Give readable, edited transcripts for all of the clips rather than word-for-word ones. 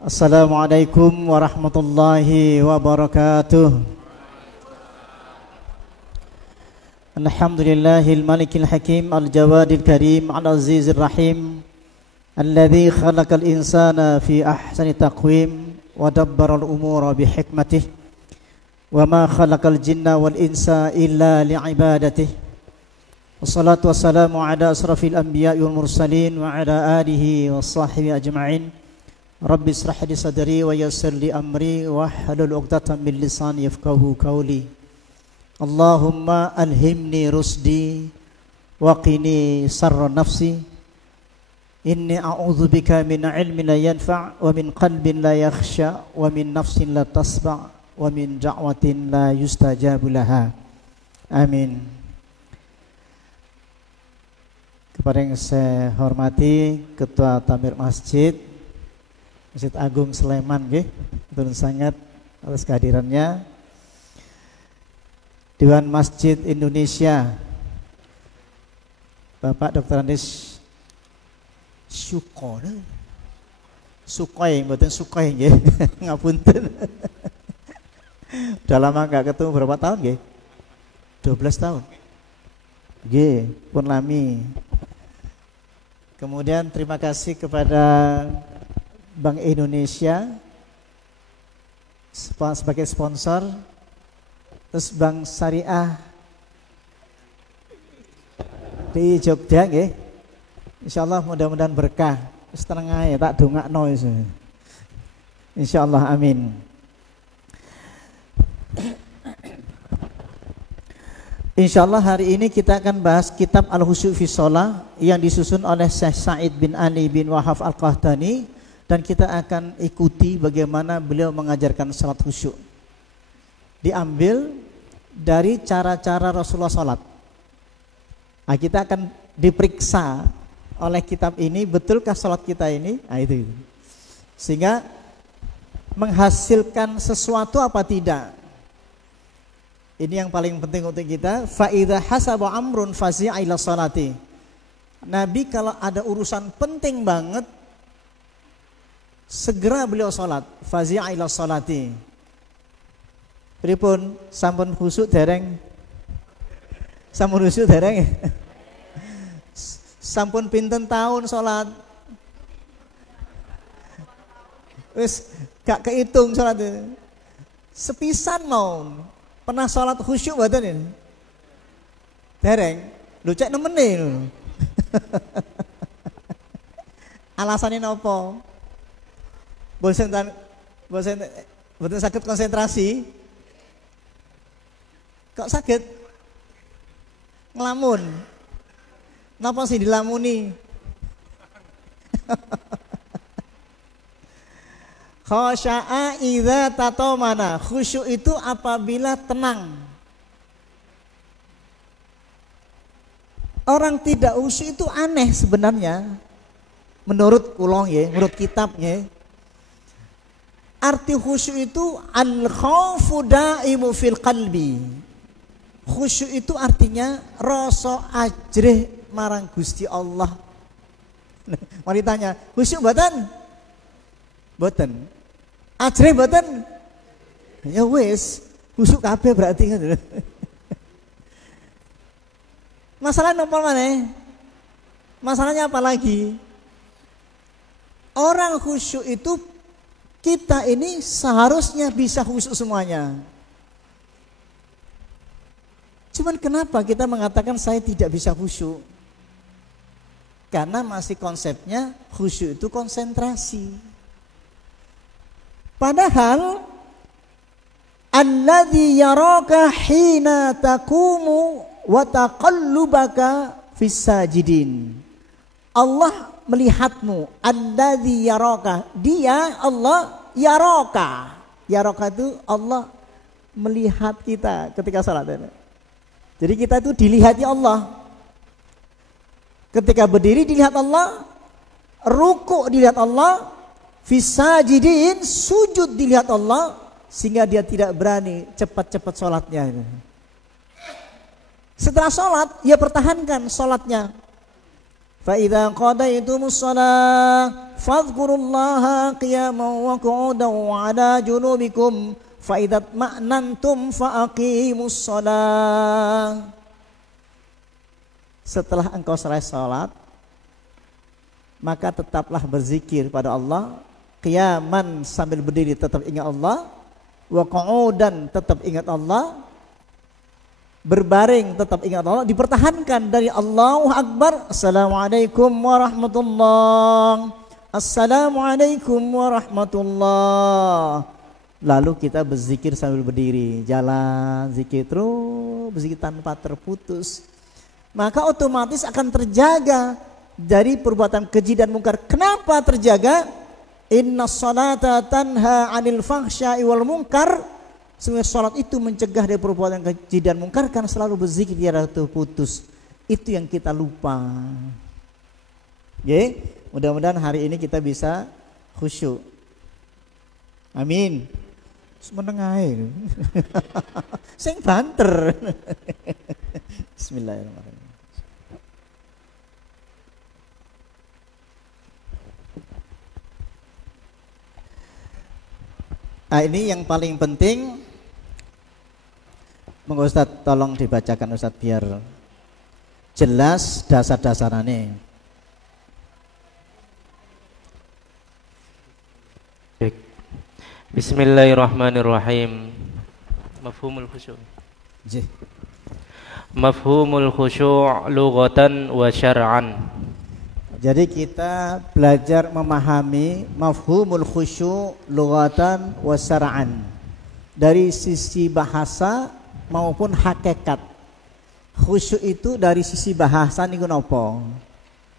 Assalamualaikum warahmatullahi wabarakatuh. Alhamdulillahil malikil hakim al-jawadil karim al-azizir rahim alladzi khalaqal insana fi ahsani taqwim wa dabbaral umura bihikmatih wa ma khalaqal jinna wal insa illa li'ibadatihi. Wassalatu wassalamu ala asrafil anbiya'i wal mursalin wa ala alihi wa sahbihi ajma'in. Rabbi israh li sadri wa yassir li amri wa hlul 'uqdatam min lisani yafqahu qawli. Allahumma alhimni rusdi wa qini sarra nafsi. Inni a'udzubika min ilmin la yanfa' wa min qalbin la yakhsha wa min nafsin la tasba' wa min da'watin la yustajabu laha. Amin. Kepada yang saya hormati Ketua Tamir Masjid Agung Sleman, turun sangat atas kehadirannya. Dewan Masjid Indonesia Bapak Dr. Andis Sukoy, mboten Sukoy nggih. Ngapunten. Udah lama enggak ketemu, berapa tahun nggih? 12 tahun. Nggih, pun lami. Kemudian terima kasih kepada Bank Indonesia sebagai sponsor, terus Bank Syariah di Jogja, nggih. Insyaallah mudah-mudahan berkah. Setengah ya tak dongakno iso. Insyaallah, amin. Insyaallah hari ini kita akan bahas kitab Al-Khusyu' fi Shalah yang disusun oleh Syekh Sa'id bin Ali bin Wahab Al-Qahtani, dan kita akan ikuti bagaimana beliau mengajarkan salat khusyuk. Diambil dari cara-cara Rasulullah salat. Nah, kita akan diperiksa oleh kitab ini, betulkah salat kita ini? Nah, itu. Sehingga menghasilkan sesuatu apa tidak. Ini yang paling penting untuk kita. Fa idza hasaba amrun fazi'a ila salati. Nabi kalau ada urusan penting banget, segera beliau salat. Fazi'a ila salati. Pripun sampun khusyuk dereng? Sampun khusyuk dereng? Sampun pinten tahun salat? Wis gak kehitung salat. Sepisan mau. Pernah salat khusyuk mboten ini? Dereng. Lho cek nemene lho. Alasane napa? Boten saged konsentrasi. Kok saged ngelamun? Napa sih dilamuni? Khasya'a idza tatamana. Khusyuk itu apabila tenang. Orang tidak khusyuk itu aneh sebenarnya. Menurut kula nggih, menurut kitab nggih. Arti khusyuk itu al-khaufu daimu fil qalbi. Khusyuk itu artinya rasa ajrih marang Gusti Allah. Mari tanya, khusyuk mboten? Mboten. Ajrih mboten? Ya wis, khusyuk kabeh berarti kan. Masalah nopo maneh? Masalahnya apa lagi? Orang khusyuk itu, kita ini seharusnya bisa khusyuk semuanya. Cuman kenapa kita mengatakan saya tidak bisa khusyuk? Karena masih konsepnya khusyuk itu konsentrasi. Padahal alladzi yaraka hina taqumu wa taqallubaka fis sajidin. Allah melihatmu. Alladzi yaraka, dia Allah yaraka. Yaraka itu Allah melihat kita ketika salat. Jadi kita itu dilihati Allah. Ketika berdiri dilihat Allah, ruku' dilihat Allah, fisajidin sujud dilihat Allah, sehingga dia tidak berani cepat-cepat sholatnya. Setelah sholat, ia pertahankan sholatnya. Fa idza qadaytumus shalah fadhkurullaha qiyaman wa qu'udan wa 'ala junubikum fa idza ma'nantum fa aqimus shalah. Setelah engkau selesai salat, maka tetaplah berzikir pada Allah, qiyaman sambil berdiri tetap ingat Allah, wa qu'udan tetap ingat Allah, berbaring tetap ingat Allah, dipertahankan dari Allahu Akbar, Assalamualaikum warahmatullahi, Assalamualaikum warahmatullahi. Lalu kita berzikir sambil berdiri, jalan zikir terus, berzikir tanpa terputus. Maka otomatis akan terjaga dari perbuatan keji dan mungkar. Kenapa terjaga? Inna salata tanha 'anil fahsya'i wal munkar. Sungguh salat itu mencegah dari perbuatan keji dan mungkar karena selalu berzikir tiada terputus. Itu yang kita lupa. Oke, mudah-mudahan hari ini kita bisa khusyuk. Amin. Menengahin. Sing banter. Bismillahirrahmanirrahim. Nah, ini yang paling penting. Monggo Ustaz tolong dibacakan Ustaz biar jelas dasar-dasarannya. Baik. Bismillahirrahmanirrahim. Mafhumul khusyu'. Nggih. Mafhumul khusyu' lughatan wa syar'an. Jadi kita belajar memahami mafhumul khusyuk lughatan wa syar'an dari sisi bahasa maupun hakikat. Khusyuk itu dari sisi bahasa niku napa?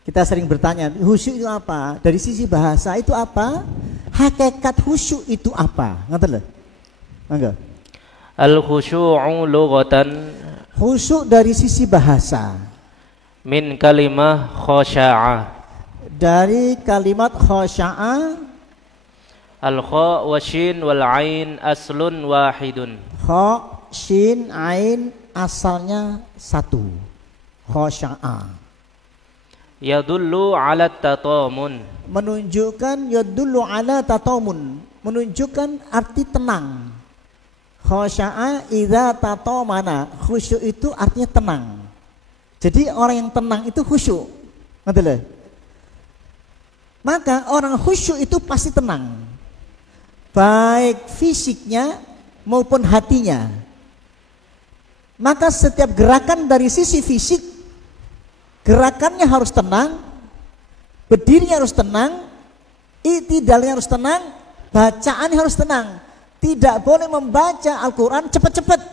Kita sering bertanya, khusyuk itu apa? Dari sisi bahasa itu apa? Hakikat khusyuk itu apa? Ngoten lho. Mangga. Al khusyu'u lughatan, khusyuk dari sisi bahasa. Min kalimah khasya'a, dari kalimat khasya'a. Al-kha wa shin wal ain aslun wahidun. Kha, shin, ain asalnya satu. Khasya'a. Yadullu ala tatamun, menunjukkan yadullu ala tatamun, menunjukkan arti tenang. Khasya'a idza tatamana, khusyuk itu artinya tenang. Jadi orang yang tenang itu khusyuk. Ngerti lho? Maka orang khusyuk itu pasti tenang, baik fisiknya maupun hatinya. Maka setiap gerakan dari sisi fisik, gerakannya harus tenang, berdirinya harus tenang, i'tidalnya harus tenang, bacaannya harus tenang. Tidak boleh membaca Al-Quran cepat-cepat,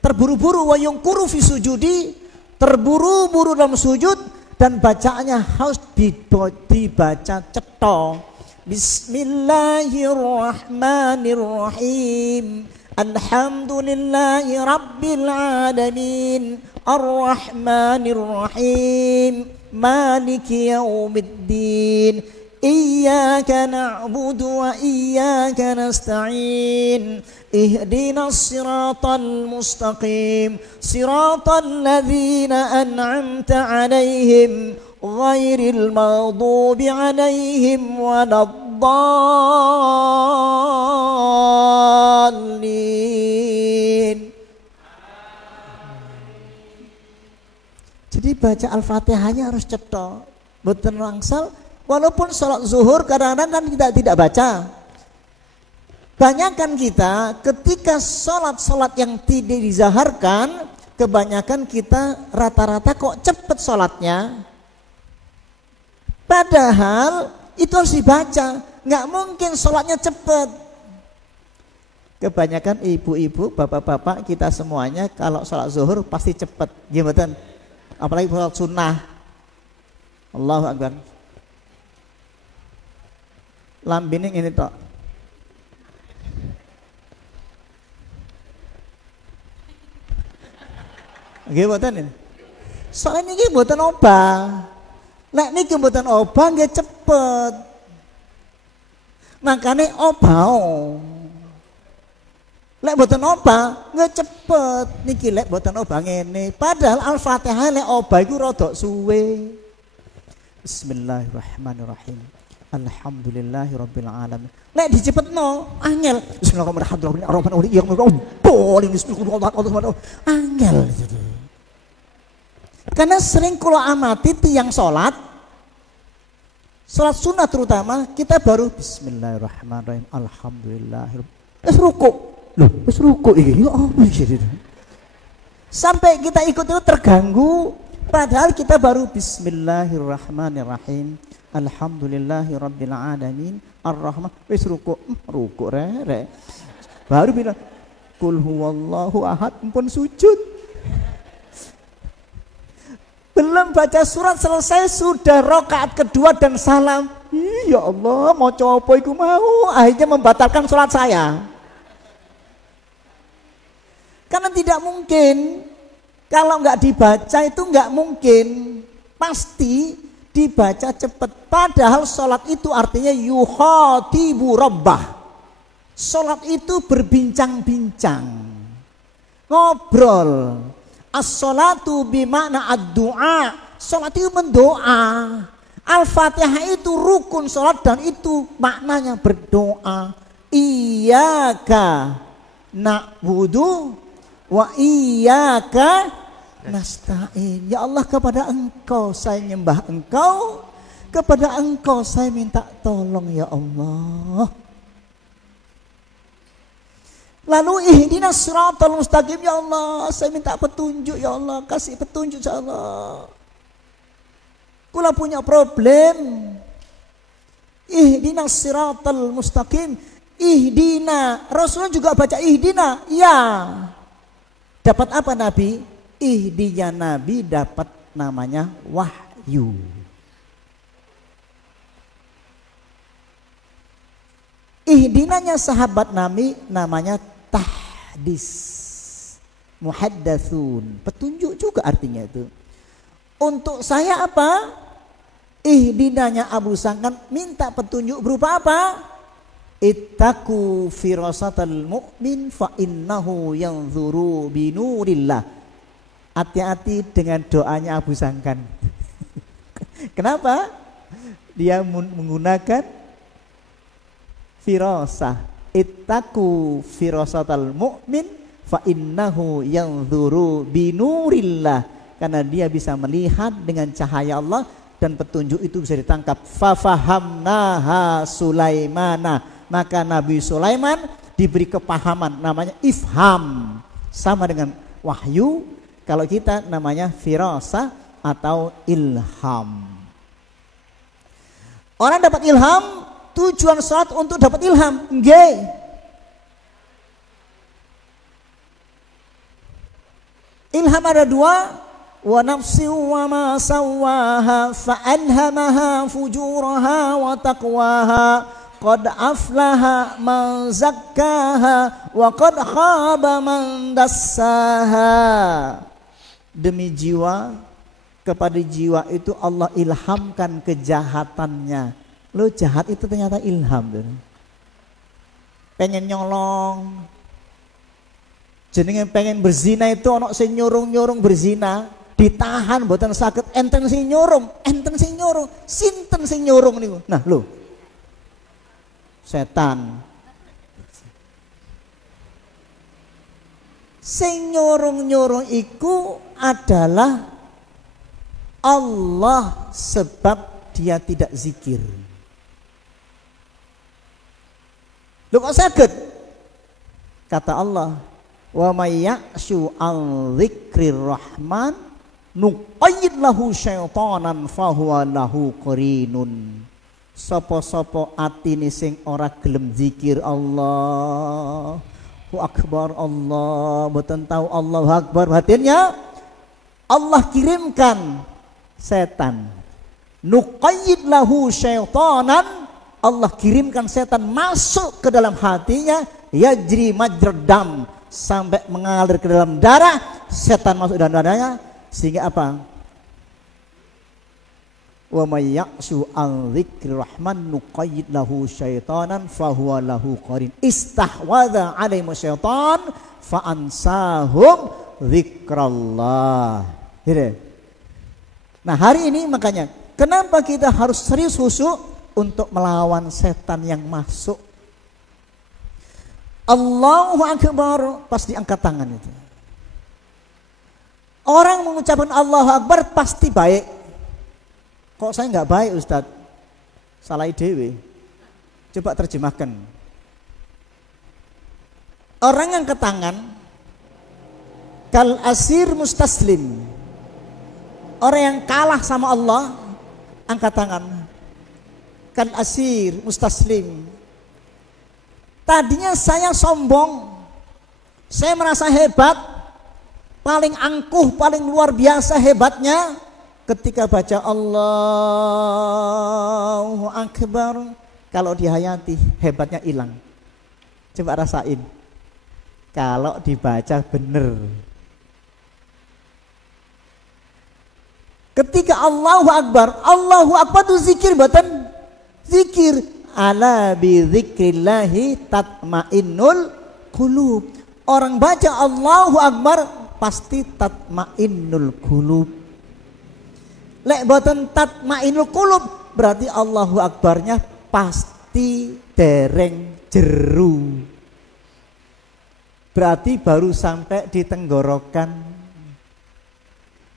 terburu-buru, wa yungkuru fi sujudi, terburu-buru dalam sujud, dan bacaannya harus dibaca cetha. Bismillahirrahmanirrahim. Alhamdulillahi rabbil alamin. Ar-Rahmanir-Rahim. Maliki yaumiddin. Iyyaka na'budu wa iyyaka nasta'in. Ihdinas siratal mustaqim. Siratal ladzina an'amta 'alaihim ghairil maghdubi 'alaihim waladdallin. Jadi baca Al-Fatihahnya harus cetha, mboten langsal. Walaupun sholat zuhur kadang-kadang kan kita tidak baca. Banyakan kita ketika sholat yang tidak dizaharkan, kebanyakan kita rata-rata kok cepet sholatnya. Padahal itu harus dibaca, nggak mungkin sholatnya cepet. Kebanyakan ibu-ibu, bapak-bapak kita semuanya kalau sholat zuhur pasti cepet, gimana? Apalagi sholat sunnah. Allahu Akbar. Lambining ini tok. Nggih mboten ini. Soalnya niki mboten obah. Nek niki mboten obah nggih cepet. Makane obah. Lek mboten obah nggih cepet. Niki lek mboten obah ngene. Padahal Al-Fatihah lek obah iku rada suwe. Bismillahirrahmanirrahim. Alhamdulillahirabbil alamin. Lek dicepetno angel. Bismillahirrahmanirrahim. Angel. Karena sering kula amati tiyang salat sunat terutama kita baru Bismillahirrahmanirrahim. Alhamdulillahirabbil alamin. Wis ruku iki. Ya apa iki? Sampai kita ikut itu terganggu padahal kita baru Bismillahirrahmanirrahim. Alhamdulillahirabbil alamin. Ar-Rahman. Wis ruku rek. Baru bilang Qul huwallahu ahad pun sujud. Belum baca surat selesai sudah rakaat kedua dan salam. Ya Allah, mau coba iku mau, akhirnya membatalkan sholat saya. Karena tidak mungkin, kalau nggak dibaca itu nggak mungkin, pasti dibaca cepat. Padahal sholat itu artinya yukhatibu rabbah. Sholat itu berbincang-bincang, ngobrol. As-sholatu bimakna ad-du'a. Sholat itu mendoa. Al-Fatihah itu rukun sholat dan itu maknanya berdoa. Iyyaka na'budu wa iyyaka nasta'in. Ya Allah, kepada Engkau saya nyembah Engkau, kepada Engkau saya minta tolong ya Allah. Lalu ihdinas siratal mustaqim, ya Allah, saya minta petunjuk ya Allah, kasih petunjuk ya Allah. Kula punya problem. Ihdinas siratal mustaqim. Ihdina. Rasulullah juga baca ihdina. Ya. Dapat apa Nabi? Ihdinya Nabi dapat namanya wahyu. Ihdinanya sahabat Nabi namanya tahdis, muhaddatsun, petunjuk juga artinya itu. Untuk saya apa? Ihdinanya Abu Sangkan minta petunjuk berupa apa? Ittaqu firasatal mu'min fa innahu yanzuru binurillah. Hati-hati dengan doanya Abu Sangkan. Kenapa? Dia menggunakan firasah. Ittaqu firasatal mu'min fa innahu yanzuru binurillah. Karena dia bisa melihat dengan cahaya Allah dan petunjuk itu bisa ditangkap. Fa fahamnaha Sulaimana. Maka Nabi Sulaiman diberi kepahaman namanya ifham. Sama dengan wahyu, kalau kita namanya firasah atau ilham. Orang dapat ilham, tujuan salat untuk dapat ilham. Nggih. Ilham ada dua. Wa nafsi wa ma sawaha fa alhamaha fujuraha wa taqwaha. Qad aflaha man zakkaha wa qad khaba man dassaha. Demi jiwa, kepada jiwa itu Allah ilhamkan kejahatannya. Lo jahat itu ternyata ilham. Pengen nyolong, jenenge pengen berzina itu ono sing nyurung-nyurung berzina, ditahan mboten saged, enten sing nyurung, sinten sing nyurung niku. Nah, lho. Setan. Sing nyurung-nyurung iku adalah Allah sebab dia tidak zikir. Lho kok saged? Kata Allah, wa may ya'shu an dzikrir rahman nuqayyid lahu syaitanan fahuwa lahu qarinun. Sopo-sopo atine sing ora gelem zikir Allahu Akbar, Allah mboten tahu Allahu Akbar, batinnya Allah kirimkan setan. Nuqayyid lahu syaitanan, Allah kirimkan setan masuk ke dalam hatinya, yajri majradam, sampai mengalir ke dalam darah, setan masuk dalam darahnya sehingga apa? Wa may ya'shu an dzikrir rahman nuqayyid lahu syaitanan fahuwa lahu qarin. Istahwadha 'alaihim syaitan fa ansahum dzikrallah. Nah, hari ini makanya Kenapa kita harus serius khusyuk? Untuk melawan setan yang masuk. Allahu Akbar, pasti angkat tangan itu. Orang mengucapkan Allahu Akbar pasti baik. Kok saya nggak baik Ustadz? Salah dewe. Coba terjemahkan. Orang yang angkat tangan kal asir mustaslim. Orang yang kalah sama Allah angkat tangan. Kal asir mustaslim. Tadinya saya sombong, saya merasa hebat, paling angkuh, paling luar biasa hebatnya. Ketika baca Allahu Akbar, kalau dihayati hebatnya hilang. Coba rasain. Kalau dibaca bener. Ketika Allahu Akbar itu zikir buatan? Zikir. Ala bi dzikrillahi tatmainnul qulub. Orang baca Allahu Akbar pasti tatmainnul qulub. Lek boten tatmainnul qulub berarti Allahu Akbarnya pasti dereng jeru. Berarti baru sampai di tenggorokan.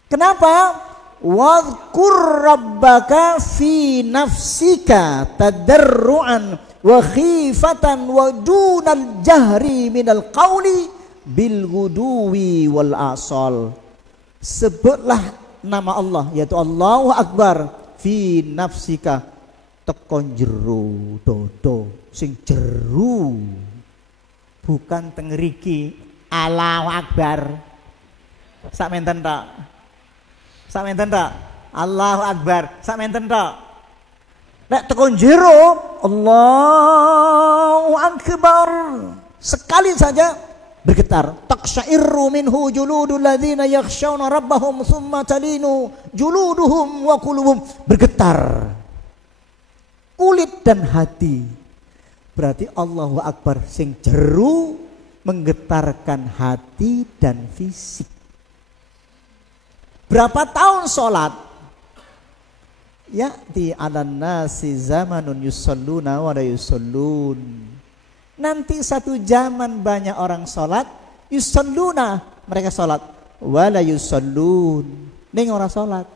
Kenapa? Wadhkur rabbaka fi nafsika tadarruan wa khifatan wa dunal jahri minal qawli bil guduwi wal asal. Sebutlah nama Allah yaitu Allahu Akbar fi nafsika tekon jero dodo sing jeru, bukan tengeriki. Allahu Akbar sak menten tak? Sak menten tak? Allahu Akbar sak menten tak? Nek tekon jero Allahu Akbar sekali saja bergetar. Taqsya'irru minhu juludul ladzina yakhshawna rabbahum tsumma talinu juluduhum wa qulubuhum. Bergetar kulit dan hati. Berarti Allahu Akbar sing jeru menggetarkan hati dan fisik. Berapa tahun sholat? Ya'ti 'alan nasi zamanun yusalluna wa la yusallun. Nanti satu zaman banyak orang sholat, yusalluna, mereka sholat, wa la yusallun, ning ora sholat.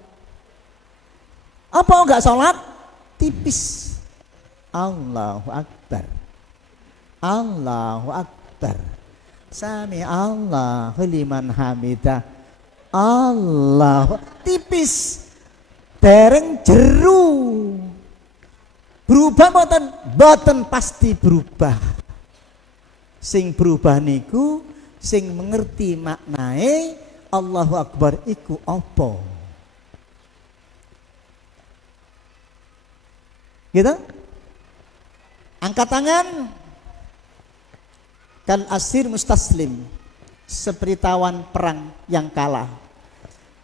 Apa enggak sholat? Tipis. Allahu Akbar. Allahu Akbar. Sami Allahu liman hamidah. Allah tipis, dereng jeru. Berubah boten pasti berubah. Sing berubah niku sing mengerti maknae Allahu Akbar iku apa. Gitu? Angkat tangan. Kal asir mustaslim. Seperti tawan perang yang kalah.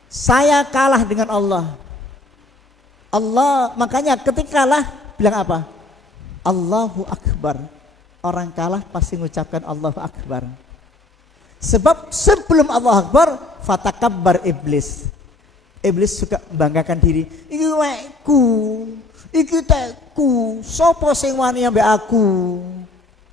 Saya kalah dengan Allah. Allah, makanya ketika kalah bilang apa? Allahu Akbar. Orang kalah pasti mengucapkan Allahu Akbar. Sebab sebelum Allahu Akbar fatakabbar iblis. Iblis suka membanggakan diri. Iki wekku, iki tekku, sapa sing wani ambek aku?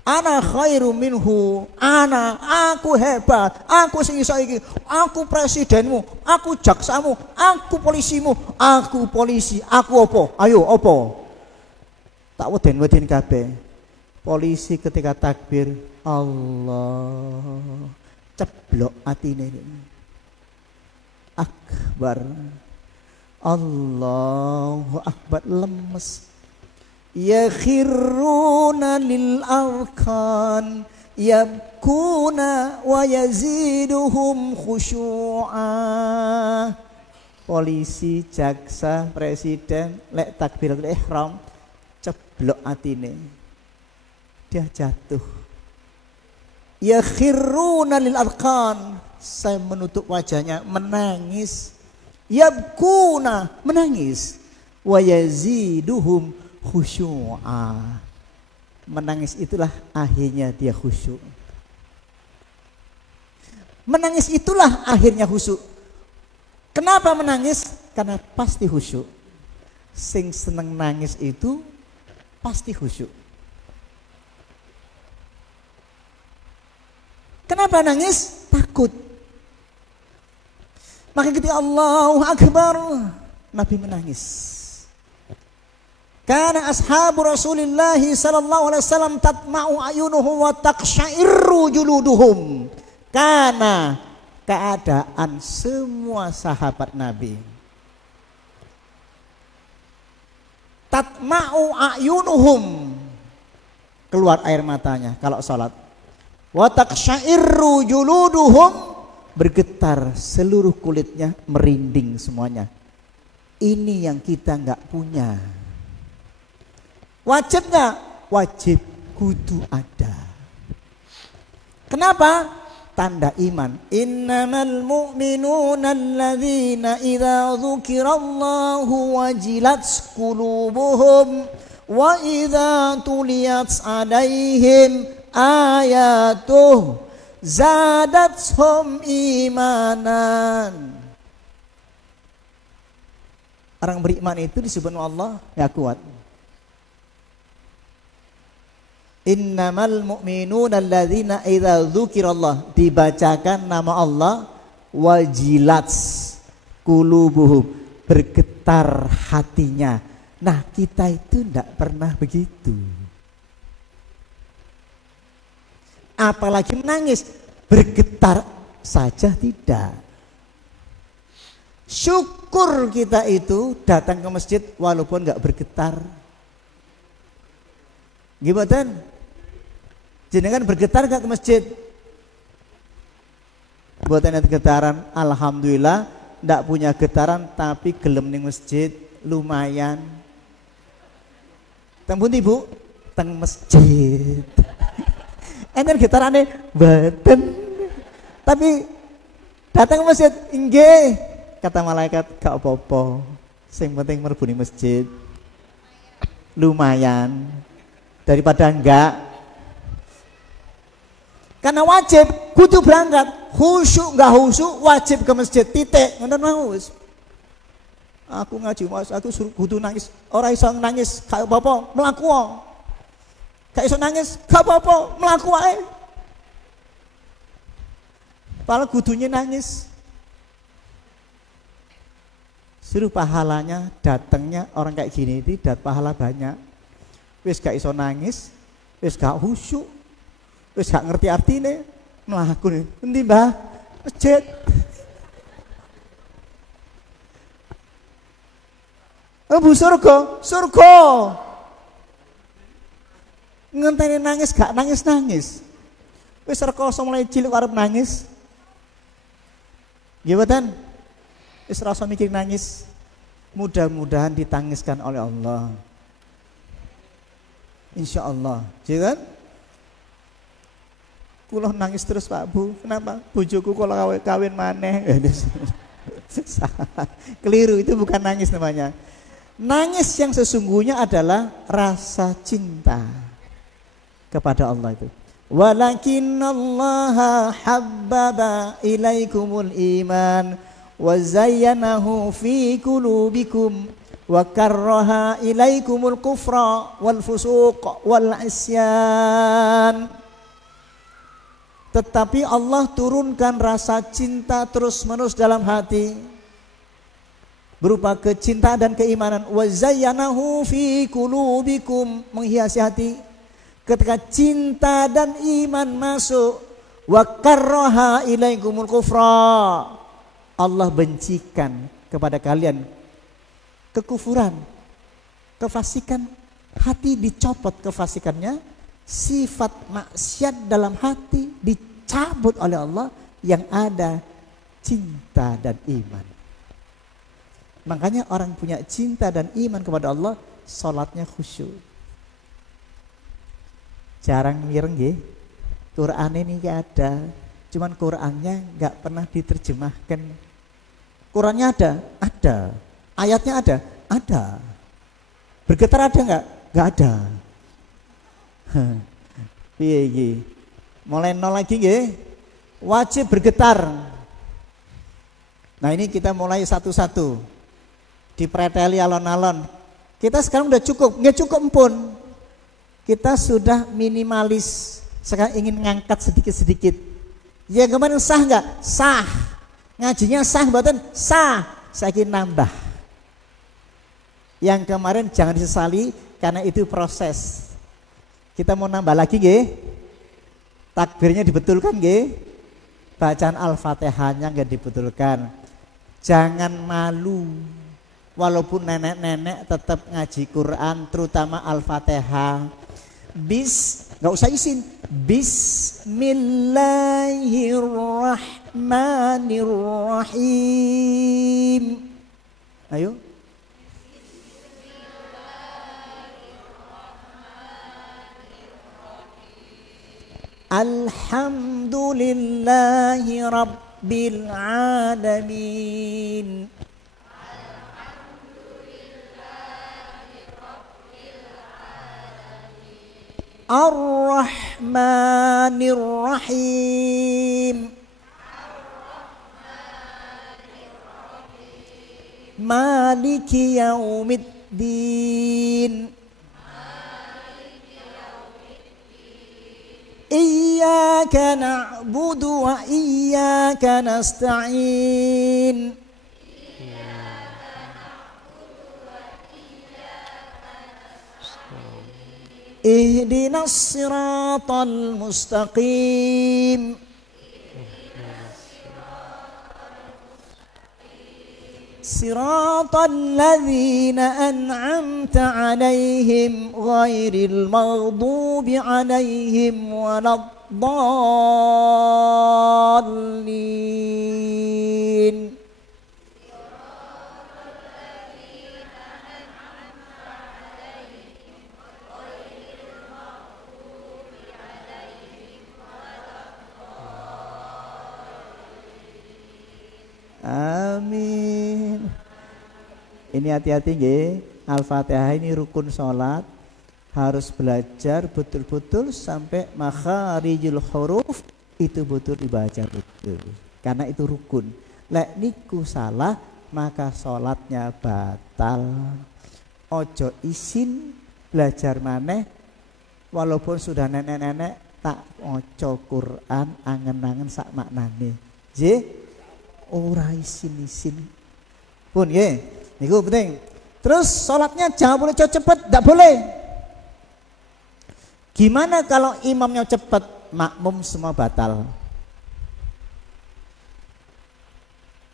Ana khairu minhu, aku hebat, aku sing iso iki, aku presidenmu, aku jaksamu, aku polisimu, aku polisi, aku apa? Ayo apa? Tak weden-weden kabeh. Polisi ketika takbir, Allah ceblok atine. Akbar. Allahu Akbar lemes. Yakhiruna lil arkan yabkuna wa yaziduhum khusyu'a. Polisi, jaksa, presiden lek takbiratul ihram ceblok atine, dia jatuh. Yakhiruna lil arkan, saya menutup wajahnya menangis. Yabkuna, menangis. Wa yaziduhum khusyu'a, menangis itulah akhirnya dia khusyuk. Menangis itulah akhirnya khusyuk. Kenapa menangis? Karena pasti khusyuk. Sing seneng nangis itu pasti khusyuk. Kenapa nangis? Takut. Maka ketika Allahu Akbar, Nabi menangis. Karena ashabu Rasulullah sallallahu alaihi wasallam tatma'u ayunuhum wa taqsha'irru juluduhum. Karena keadaan semua sahabat Nabi, tatma'u ayunuhum, keluar air matanya kalau salat. Wa taqsha'irru juluduhum, bergetar seluruh kulitnya, merinding semuanya. Ini yang kita enggak punya. Wajib enggak? Wajib, kudu ada. Kenapa? Tanda iman. Innamal mu'minuna alladzina idza dzukirallahu wajilat qulubuhum wa idza tuliyat 'alaihim ayatuh zadathum imanan. Orang beriman itu disebut Allah ya kuat. Innamal mu'minuna alladzina idza dzukirallah, dibacakan nama Allah, wajilat qulubuhum, bergetar hatinya. Nah, kita itu tidak pernah begitu. Apalagi menangis, bergetar saja tidak. Syukur kita itu datang ke masjid walaupun enggak bergetar. Gimana? Jenengan bergetar enggak ke masjid? Buatan getaran, alhamdulillah enggak punya getaran tapi gelem ning masjid lumayan. Teng pundi, Bu? Teng masjid. Enten getarane mboten. Tapi datang ke masjid, nggih. Kata malaikat, gak apa-apa. Sing penting mlebu ning masjid. Lumayan. Daripada enggak. Karena wajib kudu berangkat. Khusyuk enggak khusyuk wajib ke masjid, titik. Ngoten wis. Aku ngaji Mas, aku suruh kudu nangis. Ora iso nangis, gak apa-apa, mlaku wae. Gak iso nangis, gak apa-apa, mlaku wae. Padahal kudunya nangis. Suruh pahalanya datangnya orang kayak gini itu dapat pahala banyak. Wis gak iso nangis, wis gak khusyuk, wis gak ngerti artine, mlaku nih. Endi, Mbah? Masjid. Bu surga, surga. Ngenteni nangis gak nangis-nangis. Wis rekoso mulai cilik arep nangis. Nggih mboten? Wis rasa mikir nangis. Mudah-mudahan ditangiskan oleh Allah. Insyaallah, ya kan? Kula nangis terus Pak Bu. Kenapa? Bojoku kalau kawin maneh. Keliru, itu bukan nangis namanya. Nangis yang sesungguhnya adalah rasa cinta kepada Allah itu. Walakinallaha habbaba ilaikumul iman wa zayyanahu fi qulubikum wa karraha ilaikumul kufra wal fusuq wal isyan. Tetapi Allah turunkan rasa cinta terus-menerus dalam hati berupa kecintaan dan keimanan. Wa zayyanahu fi qulubikum, menghiasi hati. Ketika cinta dan iman masuk, wa karraha ilaikumul kufra, Allah bencikan kepada kalian kekufuran, kefasikan. Hati dicopot kefasikannya, sifat maksiat dalam hati dicabut oleh Allah, yang ada cinta dan iman. Makanya orang punya cinta dan iman kepada Allah, salatnya khusyuk. Jarang mireng nggih. Quran ini nggak ada, cuman Qurannya nggak pernah diterjemahkan. Qurannya ada. Ayatnya ada. Bergetar ada nggak? Nggak ada. Piye. Mulai nol lagi nggih. Wajib bergetar. Nah ini kita mulai satu-satu. Dipreteli alon-alon. Kita sekarang udah cukup, nggak cukup pun. Kita sudah minimalis, sekarang ingin ngangkat sedikit-sedikit. Ya kemarin sah nggak? Sah. Ngajinya sah, mboten? Sah. Saya ingin nambah. Yang kemarin jangan disesali karena itu proses. Kita mau nambah lagi nggih? Takbirnya dibetulkan nggih? Bacaan Al-Fatihahnya nggak dibetulkan. Jangan malu. Walaupun nenek-nenek tetap ngaji Quran, terutama Al-Fatihah. Nggak usah izin. Bismillahirrahmanirrahim. Ayo. Alhamdulillahi Rabbil Alamin. Ar-Rahmanir Rahim. Maliki Yaumiddin. Iyyaka na'budu wa iyyaka nasta'in. Ihdinas siratal mustaqim. Siratal ladzina an'amta 'alaihim ghairil maghdubi 'alaihim waladdallin. Amin. Ini hati-hati nggih. Al-Fatihah ini rukun sholat. Harus belajar betul-betul sampai makharijul huruf itu betul dibaca betul. Karena itu rukun. Lek niku salah maka sholatnya batal. Ojo isin belajar maneh walaupun sudah nenek-nenek tak ojo Quran angen-angen sak maknane. Nggih. Ora isin-isin pun nggih niku penting. Terus sholatnya jangan boleh cepet, tidak boleh. Gimana kalau imamnya cepet, makmum semua batal.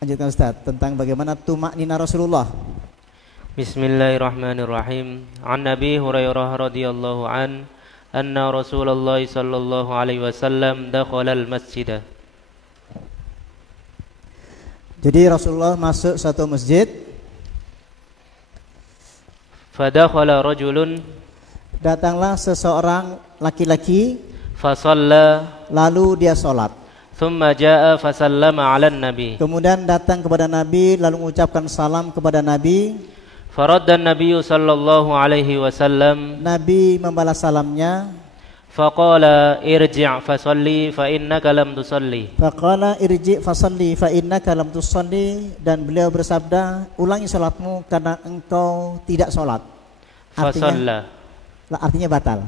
Lanjutkan Ustaz tentang bagaimana tumaknina Rasulullah. Bismillahirrahmanirrahim. An Nabi Hurairah radhiyallahu an anna Rasulullah sallallahu alaihi wasallam dakhala al-masjid. Jadi Rasulullah masuk satu masjid. Fadakhala rajulun. Datanglah seseorang laki-laki. Fasalla. Lalu dia sholat. Thumma jaa fasallama ala nabi. Kemudian datang kepada Nabi lalu mengucapkan salam kepada Nabi. Faradda an-nabiy sallallahu alaihi wasallam. Nabi membalas salamnya. Faqala irji' fasalli fa innaka lam tusalli. Faqala irji' fasalli fa innaka lam tusalli. Dan beliau bersabda, ulangi salatmu karena engkau tidak salat. Artinya batal.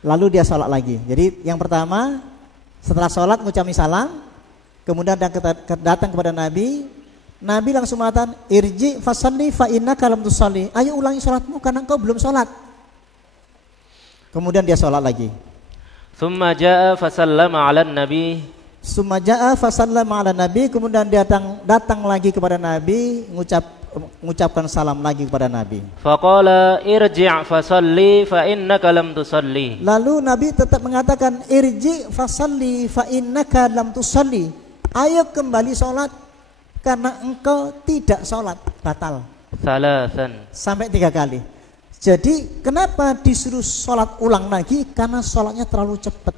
Lalu dia salat lagi. Jadi yang pertama setelah salat ngucapin salam, kemudian datang kepada Nabi. Nabi langsung mengatakan irji' fasalli fa innaka lam tusalli. Ayo ulangi salatmu karena engkau belum salat. Kemudian dia sholat lagi. Thumma jaa fasallama ala nabi. Summa jaa fasallama ala nabi. Kemudian dia datang lagi kepada Nabi, mengucapkan salam lagi kepada Nabi. Faqala irji' fasalli fa innaka lam tusalli. Lalu Nabi tetap mengatakan irji' fasalli fa innaka lam tusalli. Ayo kembali sholat karena engkau tidak sholat, batal. Salasan. Sampai 3 kali. Jadi kenapa disuruh sholat ulang lagi? Karena sholatnya terlalu cepat.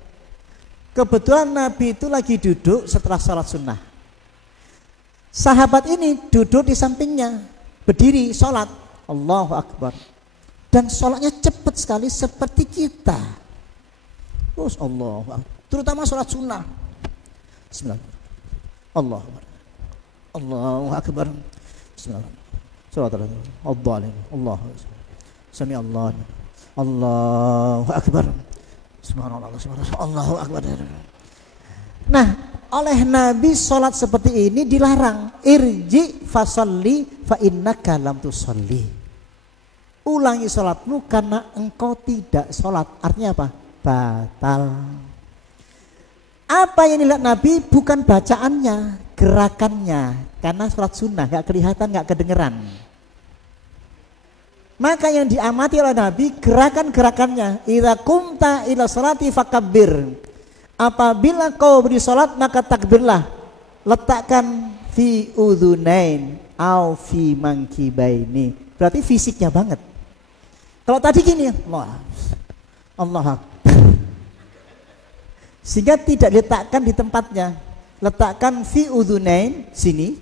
Kebetulan Nabi itu lagi duduk setelah sholat sunnah. Sahabat ini duduk di sampingnya, berdiri sholat. Allahu Akbar. Dan sholatnya cepat sekali seperti kita. Terus Allahu Akbar. Terutama sholat sunnah. Bismillah. Allahu Akbar. Allahu Akbar. Bismillah. Sholat Allahu Akbar. Sami Allah. Allahu Akbar. Subhanallah, subhanallah, Allahu Akbar. Nah, oleh Nabi sholat seperti ini dilarang. Irji fasalli fa innaka lam tusalli. Ulangi sholatmu karena engkau tidak sholat. Artinya apa? Batal. Apa yang dilihat Nabi bukan bacaannya, gerakannya. Karena sholat sunnah gak kelihatan, gak kedengeran. Maka yang diamati oleh Nabi gerakan-gerakannya. Idza qumta ila sholati fakabbir. Apabila kau beri sholat maka takbirlah. Letakkan fi udhunain au fi mankibaini. Berarti fisiknya banget. Kalau tadi gini, Allah sehingga tidak diletakkan di tempatnya. Letakkan fi udhunain sini.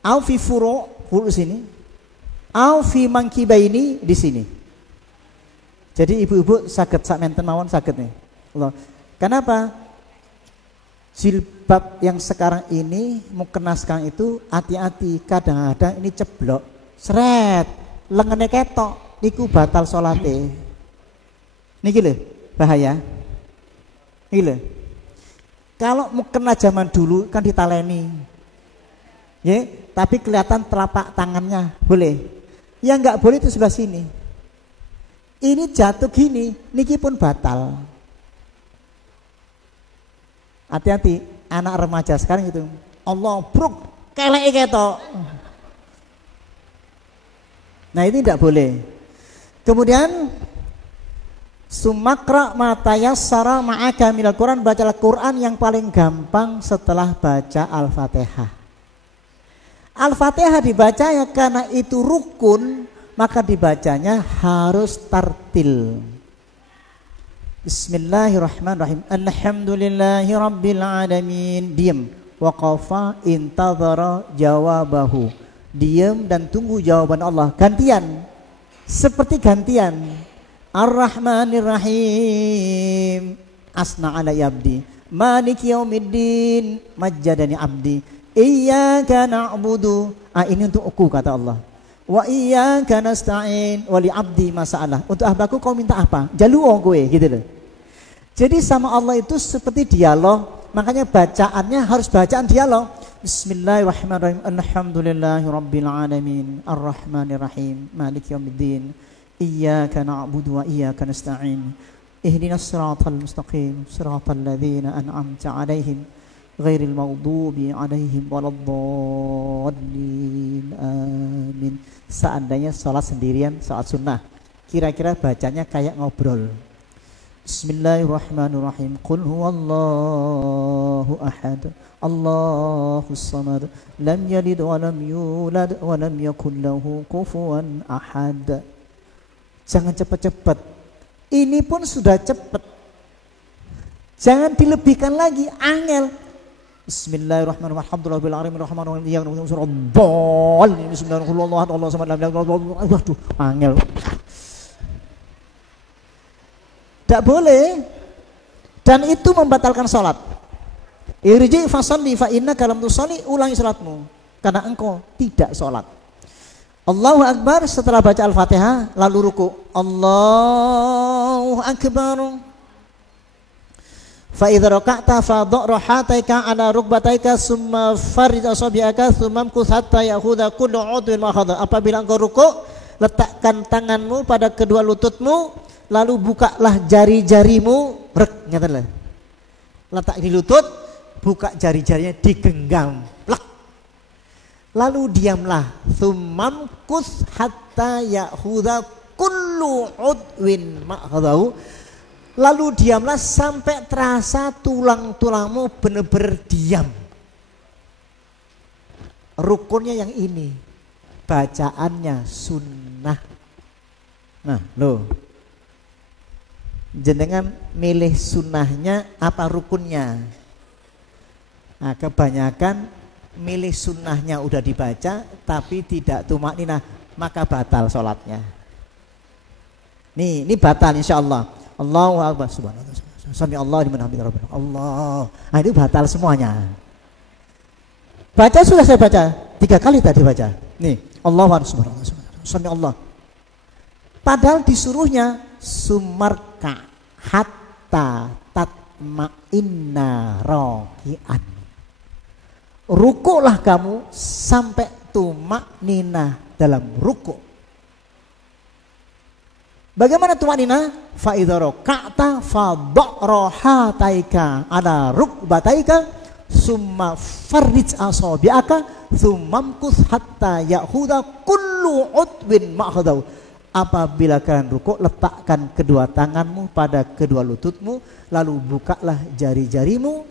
Au fi furu' sini. Au fi mankibaini di sini. Jadi ibu-ibu sakit sak menten mawon sakit nih. Allah. Kenapa? Jilbab yang sekarang ini mukena sekarang itu hati-hati, kadang-kadang ini ceblok, seret, lengene ketok, niku batal salate. Niki lho, bahaya. Niki lho. Kalau mukena zaman dulu kan ditaleni. Ya, tapi kelihatan telapak tangannya, boleh. Yang enggak boleh itu sebelah sini. Ini jatuh gini, niki pun batal. Hati-hati, anak remaja sekarang itu. Allah bruk, kelek ketok. Nah, ini tidak boleh. Kemudian sumakra matayassara ma'aka minal Quran, bacalah Quran yang paling gampang setelah baca Al-Fatihah. Al-Fatihah dibacanya karena itu rukun, maka dibacanya harus tartil. Bismillahirrahmanirrahim. Alhamdulillahi rabbil alamin. Diam. Waqafa intadhara jawabahu. Diam dan tunggu jawaban Allah. Gantian. Seperti gantian. Ar-Rahmanir-Rahim. Asna ala abdi. Maliki yaumiddin. Majjadani abdi. Iyyaka na'budu. Ini untuk aku kata Allah. Wa iyyaka nasta'in. Wa li abdi masalah. Untuk hambaku kau minta apa? Jaluo gue gitu loh. Jadi sama Allah itu seperti dialog. Makanya bacaannya harus bacaan dialog. Bismillahirrahmanirrahim. Alhamdulillahi rabbil alamin. Ar-Rahmanir-Rahim. Maliki yaumiddin. Iyyaka na'budu wa iyyaka nasta'in. Ihdinas siratal mustaqim. Siratal ladzina an'amta 'alaihim ghairil maghdubi 'alaihim waladdallin. Amin. Seandainya sholat sendirian, sholat sunnah, kira-kira bacanya kayak ngobrol. Bismillahirrahmanirrahim. Qul huwallahu ahad. Allahus samad. Lam yalid wa lam yulad wa lam yakul lahu kufuwan ahad. Jangan cepat-cepat. Ini pun sudah cepat. Jangan dilebihkan lagi, angel. Bismillahirrahmanirrahim. Alhamdulillahirabbil alamin arrahmanirrahim. Iyyaka na'budu wa iyyaka nasta'in. Bismillahirrahmanirrahim. Allahu samad lam yalid wa lam yulad. Waduh, angel. Tidak boleh. Dan itu membatalkan salat. Irji fasalli fa innaka lam tusalli. Ulangi salatmu karena engkau tidak salat. Allahu Akbar setelah baca Al-Fatihah lalu ruku. Allahu Akbar. Fa idza raka'ta fadha' rahataika 'ala rukbataika summa farij asabi'aka summa amkuth hatta ya'khudha kullu 'udwin ma akhadha. Apabila engkau ruku, letakkan tanganmu pada kedua lututmu, lalu bukalah jari-jarimu, ngeten lho. Letak di lutut, buka jari-jarinya digenggam. Plak. Lalu diamlah. Summa amkuth hatta ya'khudha kullu 'udwin ma akhadha. Lalu diamlah sampai terasa tulang-tulangmu benar-benar diam. Rukunnya yang ini, bacaannya sunnah. Nah, loh, jenengan milih sunnahnya apa rukunnya? Nah, kebanyakan milih sunnahnya udah dibaca tapi tidak tumakninah, maka batal sholatnya. Ini batal insya Allah. Allahu Akbar, subhanallah, sami Allah liman hamidah rabbana. Allah. Nah, itu batal semuanya. Baca sudah saya baca 3 kali tadi baca. Nih, Allahu Akbar, subhanallah, sami Allah. Padahal disuruhnya sumarka hatta tatma'inna raki'an. Rukuklah kamu sampai tumaknina dalam rukuk. Bagaimana tumaknina? Fa idza raka'ta fadha'rahataika ala rukbataika summa farrij asabi'aka summa mkus hatta ya'khudha kullu udwin ma'khadahu. Apabila kalian rukuk, letakkan kedua tanganmu pada kedua lututmu, lalu bukalah jari-jarimu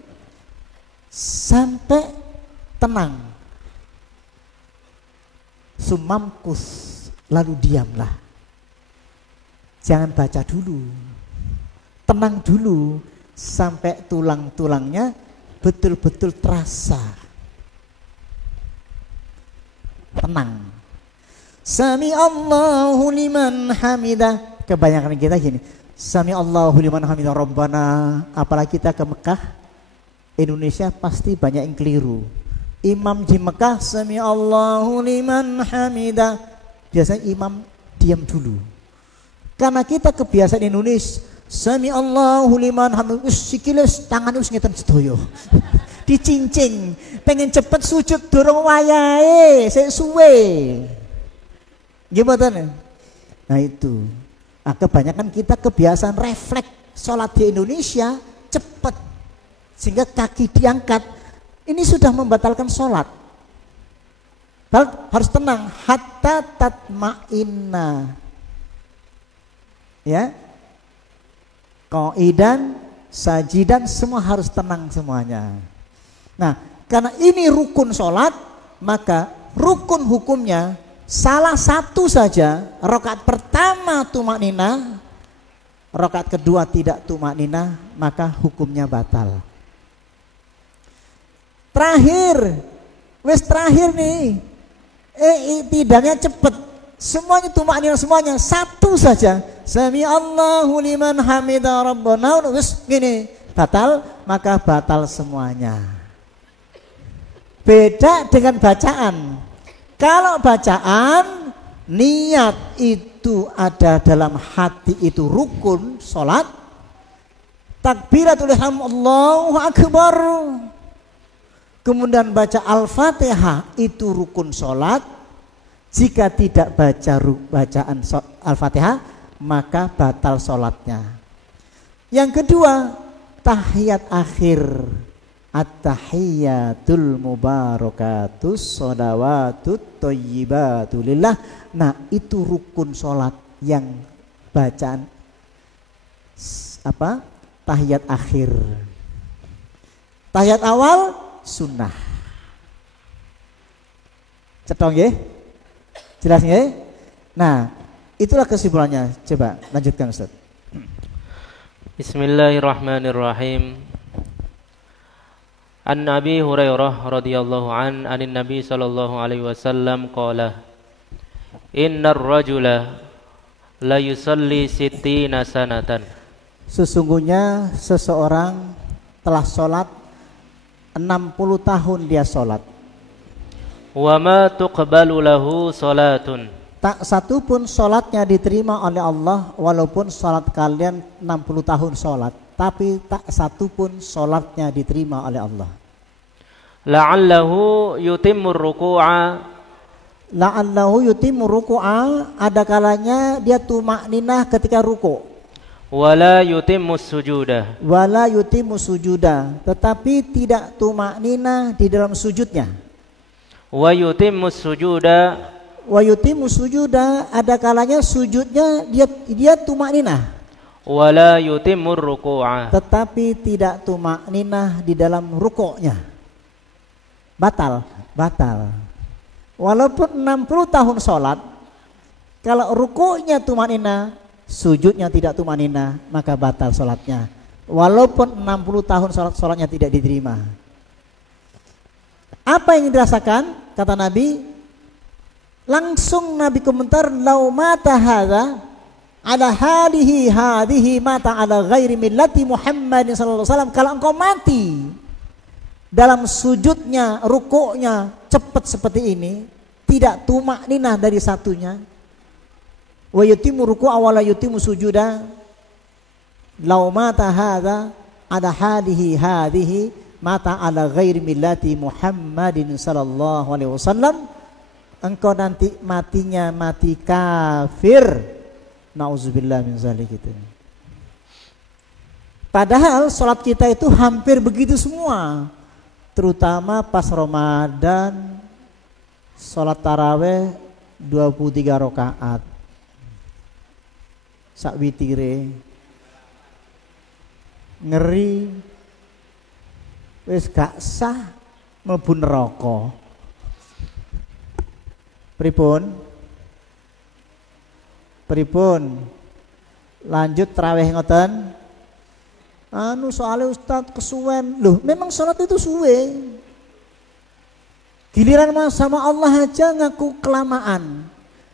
sampai tenang. Sumamkus, lalu diamlah. Jangan baca dulu, tenang dulu sampai tulang-tulangnya betul-betul terasa. Tenang. Sami Allahu liman hamidah. Kebanyakan kita gini, Sami Allahu liman hamidah Rabbana. Apalagi kita ke Mekah, Indonesia pasti banyak yang keliru. Imam di Mekah Sami Allahu liman hamidah, biasanya imam diam dulu. Karena kita kebiasaan Indonesia Sami Allahu liman hamidah, sikiles tangan us ngeten sedoyo. Dicincing, pengen cepet sujud dorong wayahe, sik suwe. Gimana? Nah itu. Nah, kebanyakan kita kebiasaan refleks sholat di Indonesia cepat sehingga kaki diangkat. Ini sudah membatalkan sholat. Harus tenang. Hatta tatma'inna. Ya. Qaidan, sajidan, semua harus tenang semuanya. Nah, karena ini rukun sholat, maka rukun hukumnya salah satu saja. Rakaat pertama tumakninah, rakaat kedua tidak tumakninah, maka hukumnya batal. Terakhir, terakhir nih, tidaknya cepat, semuanya tumakninah semuanya, satu saja. Sami Allahu liman hamidah Rabbana, gini, batal, maka batal semuanya. Beda dengan bacaan. Kalau bacaan, niat itu ada dalam hati, itu rukun sholat. Takbiratul ihram Allahu Akbar. Kemudian baca Al-Fatihah, itu rukun sholat. Jika tidak baca bacaan Al-Fatihah, maka batal sholatnya. Yang kedua, tahiyat akhir. At-tahiyyatul mubarakatus sholawatut thayyibatu lillah. Nah, itu rukun sholat yang bacaan apa? Tahiyat akhir. Tahiyat awal sunnah. Cetong ya? Jelas ya? Nah, itulah kesimpulannya. Coba lanjutkan Ustaz. Bismillahirrahmanirrahim. An Abi Hurairah radhiyallahu anin Nabi sallallahu alaihi wasallam qala innar rajula la yusalli sittina sanatan. Sesungguhnya seseorang telah sholat 60 tahun dia sholat. Wa ma tuqbalu lahu salatun. Tak satu pun sholatnya diterima oleh Allah, walaupun sholat kalian 60 tahun sholat, tapi tak satu pun sholatnya diterima oleh Allah. La'allahu yutimmu ruku'a. La'allahu yutimmu ruku'a, ada kalanya dia tumakninah ketika ruku'. Wala yutimmu sujudah. Wala yutimmu sujudah, tetapi tidak tumakninah di dalam sujudnya. Wa yutimmu sujuda. Wa yutimmu sujudah, ada kalanya sujudnya dia tumakninah. Wala yutimmu ruku'a. Tetapi tidak tumakninah di dalam rukuknya. Batal. Walaupun 60 tahun sholat, kalau rukuknya tumakninah, sujudnya tidak tumakninah, maka batal sholatnya. Walaupun 60 tahun sholatnya tidak diterima. Apa yang dirasakan? Kata Nabi, langsung Nabi komentar, lau mata hadza ala halihi hadhihi mata ala ghairi millati Muhammadin sallallahu alaihi wasallam. Kalau engkau mati dalam sujudnya, rukuknya cepat seperti ini, tidak tumakninah dari satunya, wa yutimmu ruku'a wa la yutimmu sujuda law mata hadza ada halihi hadhihi mata ala ghairi millati Muhammadin sallallahu alaihi wasallam, engkau nanti matinya mati kafir. Nauzubillah min zalik gitu. Padahal sholat kita itu hampir begitu semua, terutama pas Ramadan, sholat taraweh 23 rakaat, sak witire, ngeri, wis gak sah mlebu neraka. Pripun? Lanjut tarawih ngoten. Soalnya Ustadz kesuwen. Loh, memang sholat itu suwe. Giliran sama Allah aja ngaku kelamaan.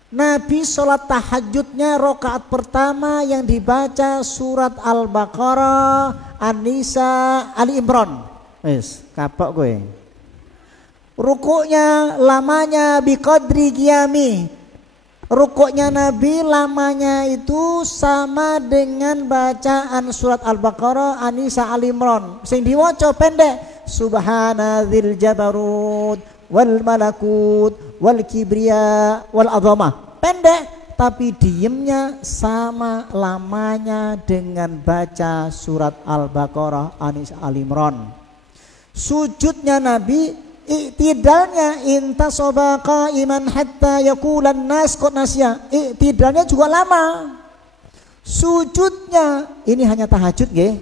Nabi sholat tahajudnya rakaat pertama yang dibaca surat Al-Baqarah, An-Nisa, Ali Imran. Wes, kapok gue. Rukuknya lamanya biqadri qiyami. Rukuknya Nabi lamanya itu sama dengan bacaan surat Al-Baqarah, An-Nisa, Ali Imran. Sing diwaca pendek. Subhanadzil jabarut wal malakut wal kibriya wal azamah. Pendek tapi diemnya sama lamanya dengan baca surat Al-Baqarah, An-Nisa, Ali Imran. Sujudnya Nabi iktidalnya intasoba qaiman hatta yaqulan nas qad nasya. Iktidalnya juga lama. Sujudnya ini hanya tahajud nggih.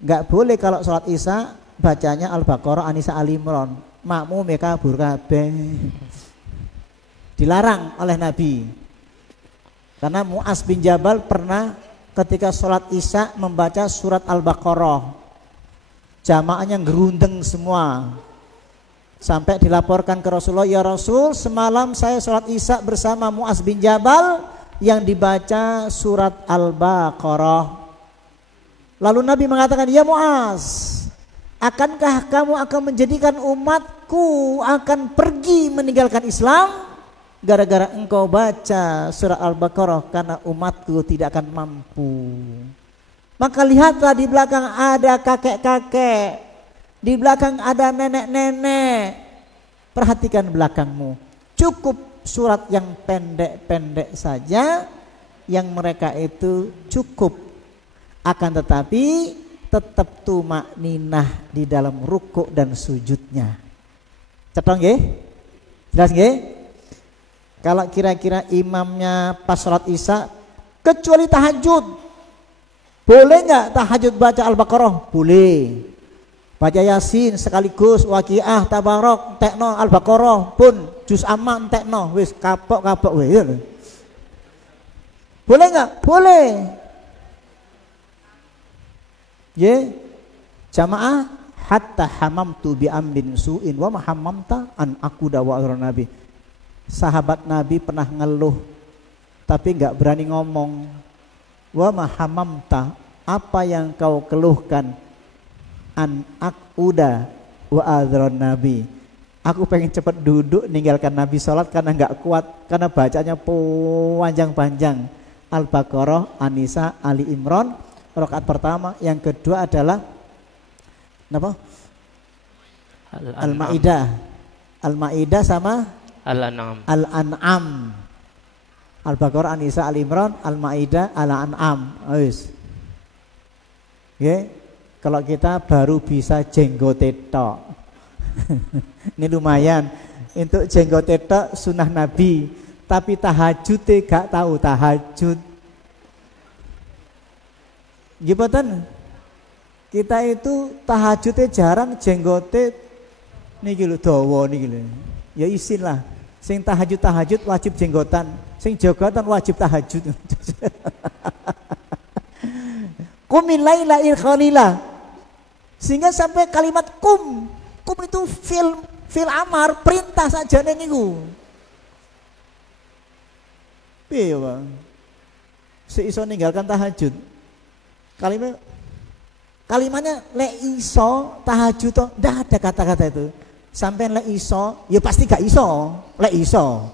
Enggak boleh kalau sholat Isya bacanya Al-Baqarah, An-Nisa, Ali Imran. Makmum kabur kabeh. Dilarang oleh Nabi. Karena Mu'az bin Jabal pernah ketika sholat Isya membaca surat Al-Baqarah. Jamaahnya gerundeng semua. Sampai dilaporkan ke Rasulullah, ya Rasul, semalam saya sholat Isya bersama Mu'az bin Jabal yang dibaca surat Al-Baqarah. Lalu Nabi mengatakan, ya Mu'az, akankah kamu akan menjadikan umatku akan pergi meninggalkan Islam gara-gara engkau baca surat Al-Baqarah, karena umatku tidak akan mampu. Maka lihatlah di belakang ada kakek-kakek, di belakang ada nenek-nenek. Perhatikan belakangmu. Cukup surat yang pendek-pendek saja yang mereka itu cukup. Akan tetapi tetap tumakninah di dalam rukuk dan sujudnya. Cetong nggih? Jelas nggih? Kalau kira-kira imamnya pas sholat Isya kecuali tahajud, boleh nggak tahajud baca Al-Baqarah? Boleh. Baca Yasin sekaligus, Waqiah, Tabarok, tekno Al-Baqarah pun juz amma tekno, wis kapok wis. Boleh nggak? Boleh. Ye, jamaah hatta hamamtu bi amrin su'in wa ma hammamta an aquda wa Nabi. Sahabat Nabi pernah ngeluh tapi nggak berani ngomong. Wa ma hammamta, apa yang kau keluhkan? An aquda wa adron Nabi. Aku pengen cepat duduk ninggalkan Nabi sholat karena nggak kuat, karena bacanya panjang-panjang. Al-Baqarah, An-Nisa, Ali Imran rakaat pertama, yang kedua adalah apa? Al-Maidah. Al-Maidah sama Al-An'am. Al-An'am. Al-Baqarah, An-Nisa, Ali Imran, Al-Maidah, Al-An'am. Wis. Nggih. Kalau kita baru bisa jenggote tok. Ini lumayan. Untuk jenggote tok sunah Nabi, tapi tahajud gak tahu tahajud. Gimana? Kita itu tahajudnya jarang, jenggote niki lho dawa niki lho. Ya isin lah. Sing tahajud wajib jenggotan, sing jenggotan wajib tahajud. Qumil laila il khalila. Sehingga sampai kalimat kum itu fil amar, perintah saja niku. Piye ya, Bang? Seiso ninggalkan tahajud. Kalimatnya le iso tahajud toh, ndak ada kata-kata itu. Sampai le iso, ya pasti gak iso, le iso.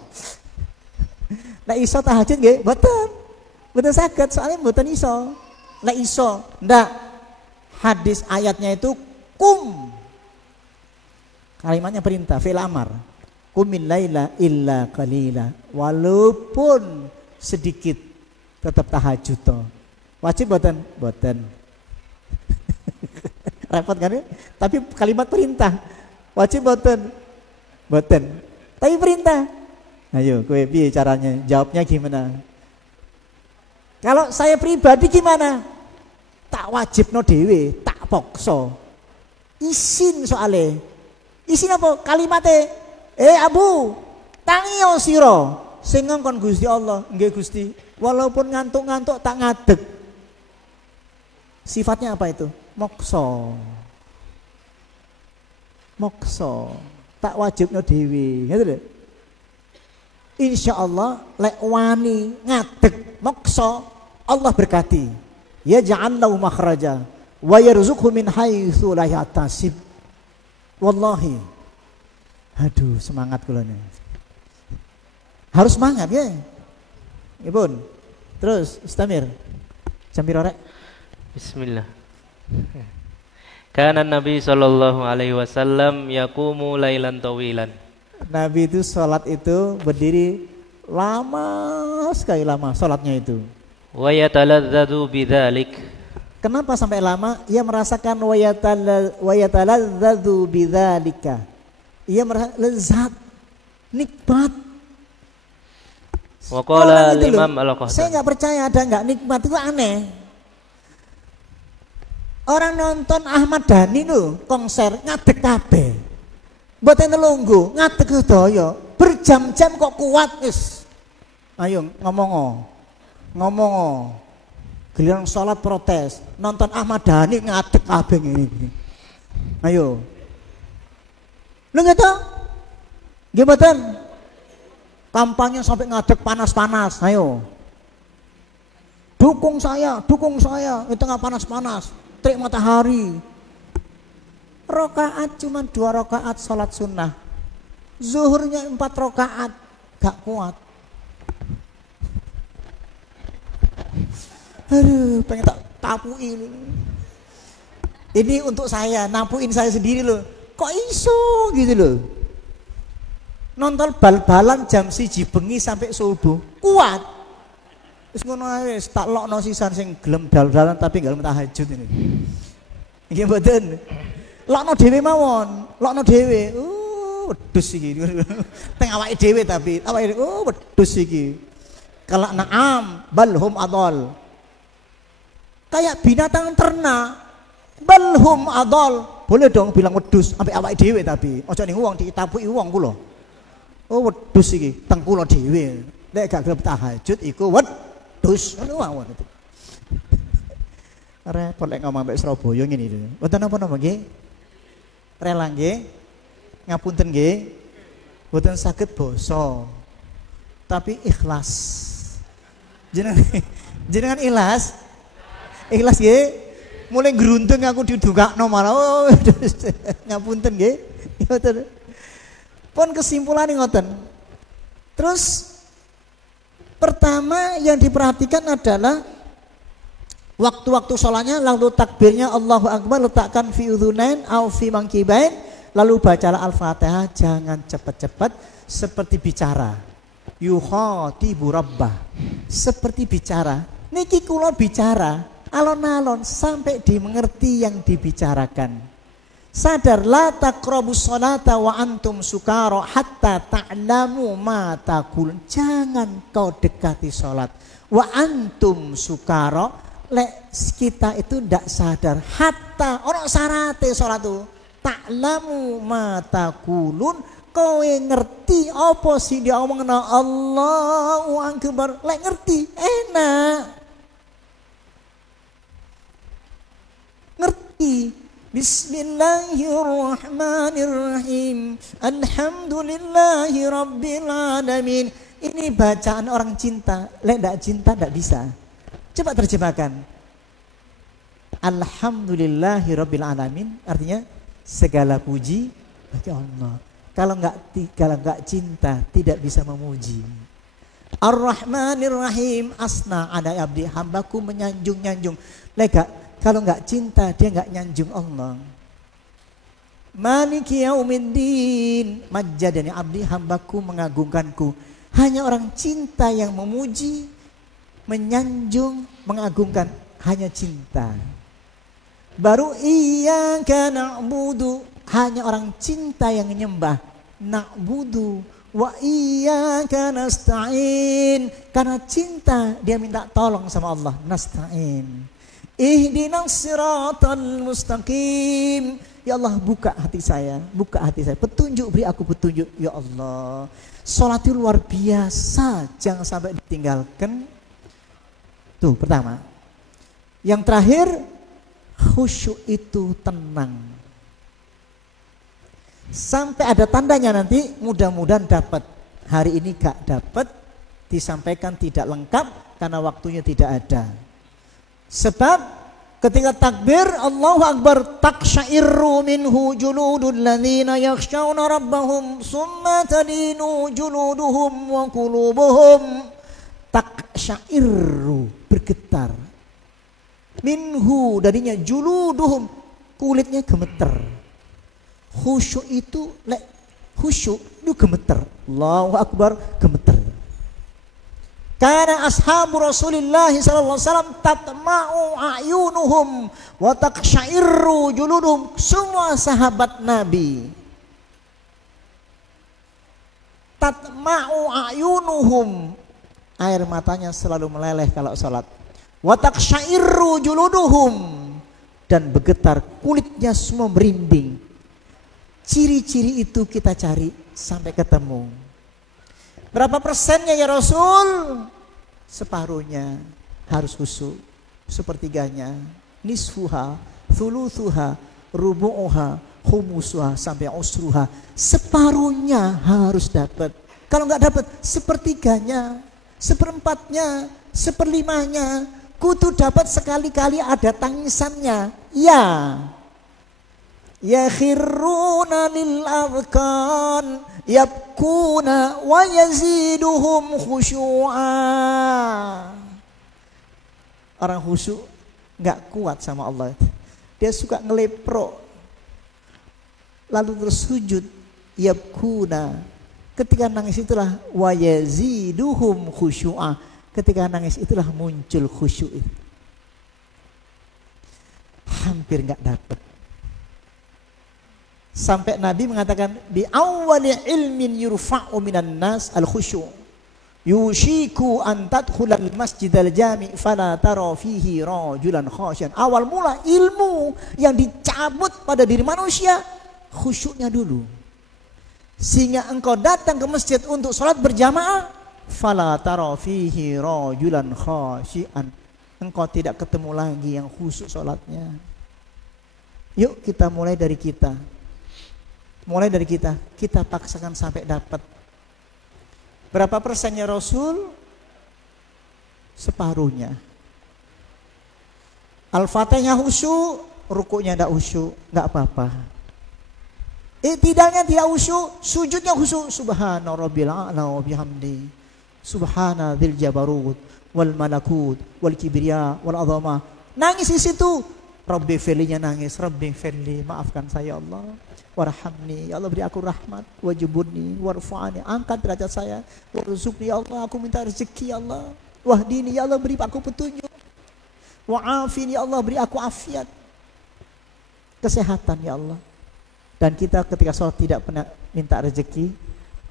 Lek iso tahajud nggih, mboten. Mboten saged soalnya mboten iso. Lek iso, ndak. Hadis ayatnya itu kum. Kalimatnya perintah, fi'il amar. Qumil laila illa qalila. Walaupun sedikit tetap tahajud to. Wajib mboten? Mboten. Repot kan ya? Tapi kalimat perintah. Wajib mboten? Mboten. Tapi perintah. Ayo, kowe piye caranya? Jawabnya gimana? Kalau saya pribadi gimana? Tak wajibno dhewe, tak paksa. Isin soale. Isin apa? Kalimatnya Abu, tangiyo sira sing ngongkon Gusti Allah. Nggih Gusti, walaupun ngantuk-ngantuk tak ngadeg. Sifatnya apa itu? Mokso. Tak wajibno dhewe, ngoten lho. Insyaallah lek wani ngadeg mokso, Allah berkati. Ya ja'allahu makhraja wa yarzuqhu min haitsu la yahtasib. Wallahi. Aduh, semangat kula nih. Harus semangat ya. Ibun. Terus Ustamir. Jam piro rek? Bismillah. Kana Nabi sallallahu alaihi wasallam yaqumu lailan tawilan. Nabi itu sholat itu berdiri lama sekali lama sholatnya itu. Wa yataladzadu bidzalik. Kenapa sampai lama? Ia merasakan wa yataladzadu bidzalika. Ia merasa lezat, nikmat. Wa qala Imam Al-Qahtani. Saya nggak percaya ada nggak nikmat, itu aneh. Orang nonton Ahmad Dhani lu konser ngadeg kabeh. Mboten telunggu, ngadeg sedaya. Berjam-jam kok kuat wis. Ayo ngomong. Giliran sholat protes, nonton Ahmad Dhani ngadeg kabeh ngene. Ayo. Lho gitu? Nggih mboten? Kampanye sampai ngadeg panas-panas. Ayo. Dukung saya di tengah panas-panas. Terik matahari. Rakaat cuma 2 rakaat sholat sunnah. Zuhurnya 4 rakaat, gak kuat. Aduh, pengen tak tapuin. Ini untuk saya, napuin saya sendiri loh. Kok iso gitu loh. Nonton bal-balan jam 1 bengi sampai subuh, kuat. Wis ngono ae, tak lokno sisan sing gelem dal-dalan tapi gak gelem tahajud ini. Nggih mboten. Lokno dhewe mawon, lokno dhewe. Wedhus iki. Teng awake dhewe tapi awake wedhus iki. Kalau na'am balhum adol. Kayak binatang ternak. Balhum adol. Boleh dong bilang wedhus sampai awake dhewe tapi aja ning wong ditapuki wong kula. Wedhus iki teng kula dhewe. Nek gak gelem tahajud iku wedhus ngono mawon itu. Repot lek ngomong mbek Surabaya ngene iki. Mboten napa-napa nggih. Rela nggih. Ngapunten nggih. Mboten saged basa. Tapi ikhlas. Jenengan ikhlas? Ikhlas nggih. Mulai geruntung aku didungakno malah. Ngapunten nggih. Ngoten. Pun kesimpulan ngoten. Terus pertama yang diperhatikan adalah waktu-waktu sholatnya, lalu takbirnya Allahu Akbar letakkan fi udhunain au fi mangkibain, lalu bacalah Al-Fatihah, jangan cepat-cepat seperti bicara. Yukhatibu rabbah, seperti bicara. Niki kula bicara alon-alon sampai dimengerti yang dibicarakan. Sadar la taqrabus sholata wa antum sukara hatta ta'lamu ma taqulun. Jangan kau dekati sholat wa antum sukara, lek kita itu ndak sadar. Hatta ono syarate sholat itu ta'lamu ma taqulun, kowe ngerti apa sing dia omongna Allahu Akbar, lek ngerti enak. Ngerti. Bismillahirrahmanirrahim. Alhamdulillahi rabbil alamin. Ini bacaan orang cinta. Lek ndak cinta ndak bisa. Coba terjemahkan. Alhamdulillahi rabbil alamin artinya segala puji bagi Allah. Kalau enggak cinta tidak bisa memuji. Ar-Rahmanir Rahim, asna ada abdi, hambaku menyanjung-nyanjung. Lega, kalau nggak cinta dia nggak nyanjung Allah. Maliki yaumiddin, majjadani abdi, hambaku mengagungkanku. Hanya orang cinta yang memuji, menyanjung, mengagungkan, hanya cinta. Baru iyyaka na'budu, hanya orang cinta yang menyembah, na'budu wa iyyaka nasta'in, karena cinta dia minta tolong sama Allah, nasta'in. Ihdinas siratal mustaqim, ya Allah buka hati saya, petunjuk, beri aku petunjuk ya Allah. Salat itu luar biasa, jangan sampai ditinggalkan. Tuh pertama. Yang terakhir, khusyuk itu tenang. Sampai ada tandanya nanti, mudah-mudahan dapat. Hari ini gak dapat, disampaikan tidak lengkap karena waktunya tidak ada. Sebab ketika takbir Allahu Akbar, taqsya'irru minhu juludul ladzina yakhshawna rabbahum summa talinu juluduhum wa qulubuhum. Taqsya'irru, bergetar. Minhu, darinya, juluduhum, kulitnya gemeter. Khusyuk itu, khusyuk itu gemeter. Allahu Akbar, gemeter. Karena ashabu Rasulullah sallallahu alaihi wasallam tatma'u a'yunuhum wa taqsya'irru juluduhum. Semua sahabat Nabi tatma'u a'yunuhum, air matanya selalu meleleh kalau salat. Wa taqsya'irru juluduhum, dan bergetar kulitnya semua merinding. Ciri-ciri itu kita cari sampai ketemu. Berapa persennya ya Rasul? Separuhnya harus khusyuk, sepertiganya, nisfuha, thuluthuha, rubu'uha, khumusuha, sampai usruha. Separuhnya harus dapat. Kalau nggak dapat, sepertiganya, seperempatnya, seperlimanya, kudu dapat sekali-kali ada tangisannya. Ya. Yakhiruna lil adhkan yabkuna wa yaziduhum khusyu'a. Orang khusyuk nggak kuat sama Allah, dia suka ngelepro lalu terus sujud. Yabkuna, ketika nangis itulah wa yaziduhum khusyu'a, ketika nangis itulah muncul khusyuk itu. Hampir nggak dapat. Sampai Nabi mengatakan bi awwali ilmin yurfa'u minan nas al khusyu' yushiku an tadkhulal masjidal jami' fala tara fihi rajulan khasyan. Awal mula ilmu yang dicabut pada diri manusia, khusyuknya dulu. Sehingga engkau datang ke masjid untuk sholat berjamaah, fala tara fihi rajulan khasyan, engkau tidak ketemu lagi yang khusyuk sholatnya. Yuk kita mulai dari kita. Mulai dari kita paksakan sampai dapat. Berapa persennya Rasul? Separuhnya. Al-Fatihah khusyuk, rukuknya tidak khusyuk, nggak apa-apa. Iktidalnya tidak khusyuk, sujudnya khusyuk. Subhana rabbil a'la wa bihamdi, subhana dzil jabarut wal malakut wal kibriya wal azama. Nangis di situ. Rabbi firlinya nangis, Rabbi firli, maafkan saya Allah. Warhamni, ya Allah beri aku rahmat, wajibuni, warfa'ani, angkat derajat saya, warzuqni ya Allah, aku minta rezeki ya Allah, wahdini ya Allah, beri aku petunjuk, wa'afini ya Allah, beri aku afiat, kesehatan ya Allah. Dan kita ketika sholat tidak pernah minta rezeki,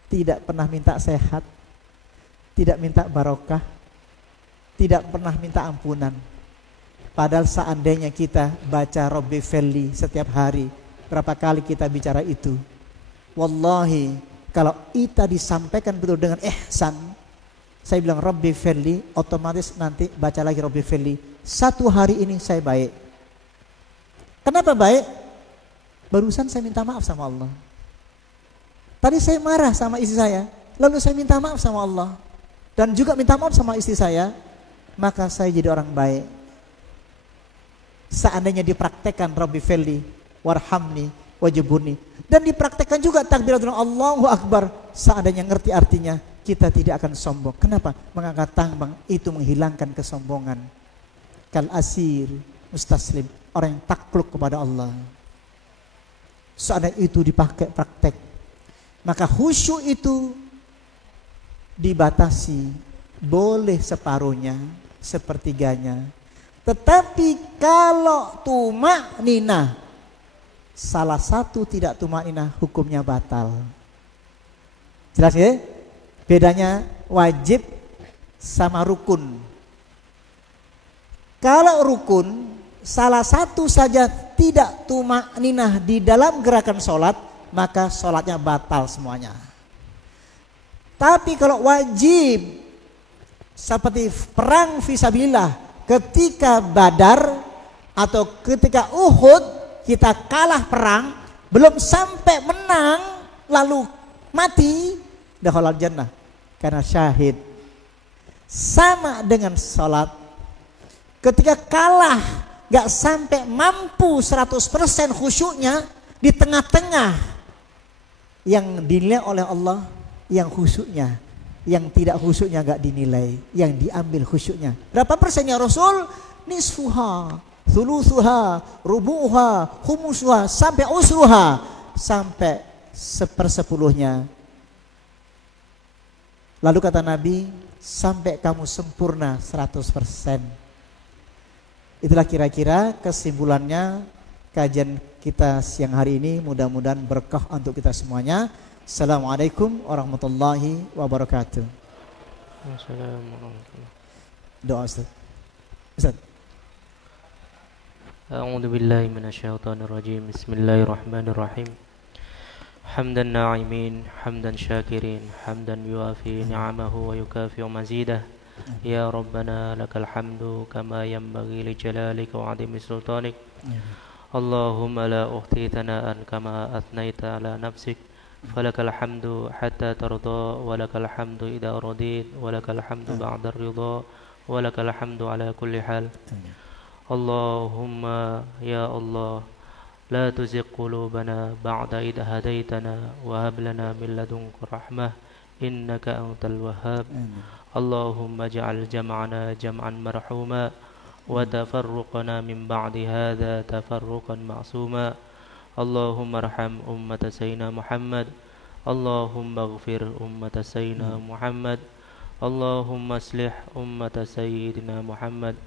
tidak pernah minta sehat, tidak minta barokah, tidak pernah minta ampunan. Padahal seandainya kita baca Rabbi Firli setiap hari, berapa kali kita bicara itu? Wallahi, kalau kita disampaikan betul dengan ihsan, saya bilang Rabbi Firli, otomatis nanti baca lagi Rabbi Firli. Satu hari ini saya baik. Kenapa baik? Barusan saya minta maaf sama Allah. Tadi saya marah sama istri saya, lalu saya minta maaf sama Allah, dan juga minta maaf sama istri saya, maka saya jadi orang baik. Seandainya dipraktekkan Rabbi Firli, warhamni, wajibuni, dan dipraktekkan juga takbiratul Allahu Akbar, seandainya ngerti artinya, kita tidak akan sombong. Kenapa? Mengangkat tangan itu menghilangkan kesombongan. Kal asir mustaslim, orang yang takluk kepada Allah. Seandainya itu dipakai praktek, maka khusyuk itu dibatasi, boleh separuhnya, sepertiganya. Tetapi kalau tumak nina, salah satu tidak tumak nina, hukumnya batal. Jelas ya? Bedanya wajib sama rukun. Kalau rukun, salah satu saja tidak tumak ninah di dalam gerakan sholat, maka sholatnya batal semuanya. Tapi kalau wajib, seperti perang fisabilillah, ketika Badar atau ketika Uhud, kita kalah perang, belum sampai menang, lalu mati, dakhalal jannah, karena syahid. Sama dengan sholat, ketika kalah, gak sampai mampu 100% khusyuknya, di tengah-tengah, yang dinilai oleh Allah yang khusyuknya, yang tidak khusyuknya gak dinilai, yang diambil khusyuknya. Berapa persennya Rasul? Nisfuha, thuluthuha, rubu'uha, humusuha, sampai usruha, sampai 1/10. Lalu kata Nabi, sampai kamu sempurna 100%. Itulah kira-kira kesimpulannya kajian kita siang hari ini. Mudah-mudahan berkah untuk kita semuanya. Assalamualaikum warahmatullahi wabarakatuh. Assalamualaikum. Doa Ustaz. Ustaz. A'udzu billahi minasyaitonir rajim. Bismillahirrahmanirrahim. Hamdan na'imin, hamdan syakirin, hamdan yuafi ni'amahu wa yukafi'u mazidah. Ya Rabbana lakal hamdu kama yanbaghi li jalalika wa 'azimi sultanik. Allahumma la uhti thana'an kama athnaita ala nafsik. Falakal hamdu hatta tarda, walakal hamdu idza radit, walakal hamdu ba'da ridha, walakal hamdu ala kulli hal. Allahumma ya Allah, la tuzigh qulubana ba'da idh hadaitana wa hab lana min ladunka rahmah innaka antal wahhab. Allahumma ja'al jam'ana jam'an marhuma wa tafarruqana min ba'di hadha tafarruqan ma'suma. Allahumma arham ummata sayyidina Muhammad. Allahumma ighfir ummata sayyidina Muhammad. Allahumma aslih ummata sayyidina Muhammad.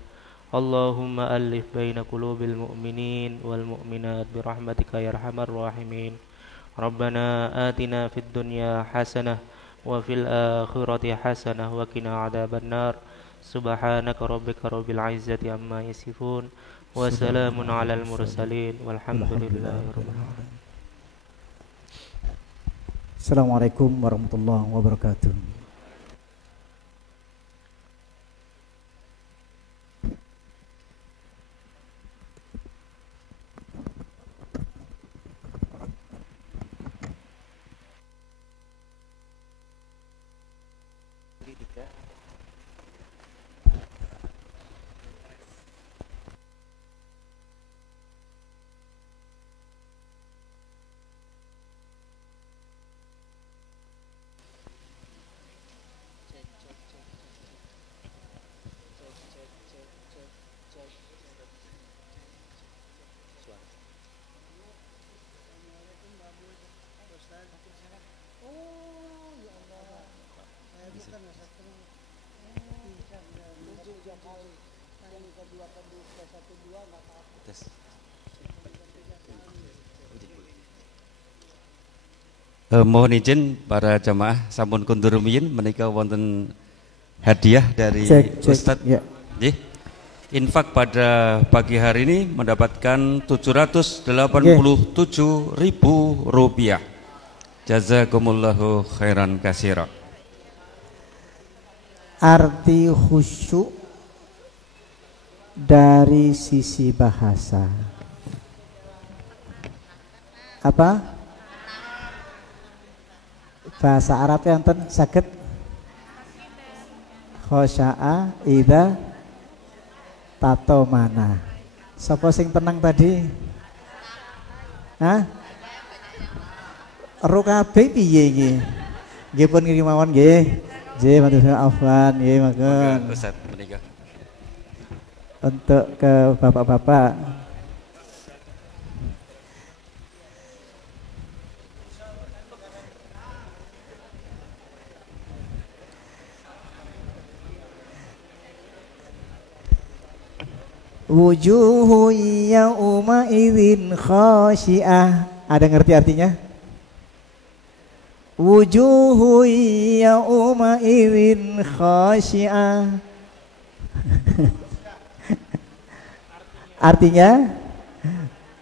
Allahumma alif baina qulubil mu'minin wal mu'minat birahmatika ya arhamar rahimin. Rabbana atina fid dunya hasanah wa fil akhirati hasanah wa qina adzabannar. Subhanaka rabbika rabbil izzati amma yasifun. Wassalamun alal mursalin walhamdulillahi rabbil alamin. Assalamualaikum warahmatullahi wabarakatuh. Mohon izin para jamaah sampun kundur rumiyin menika wonten hadiah dari Ustadz. Ya. Infak pada pagi hari ini mendapatkan 787.000 rupiah. Jazakumullahu khairan katsira. Arti khusyuk dari sisi bahasa apa? Bahasa Arab yang sakit khosya'a idza tato mana. Sapa sing tenang tadi? Hah? Ro kabeh piye iki? Nggih pun ngirim mawon nggih. J matur afwan nggih monggo. Ustaz menika. Untuk ke bapak-bapak. Wujuhu yauma idzin khasyiah. Ada ngerti artinya? Wujuhu yauma idzin khasyiah. Artinya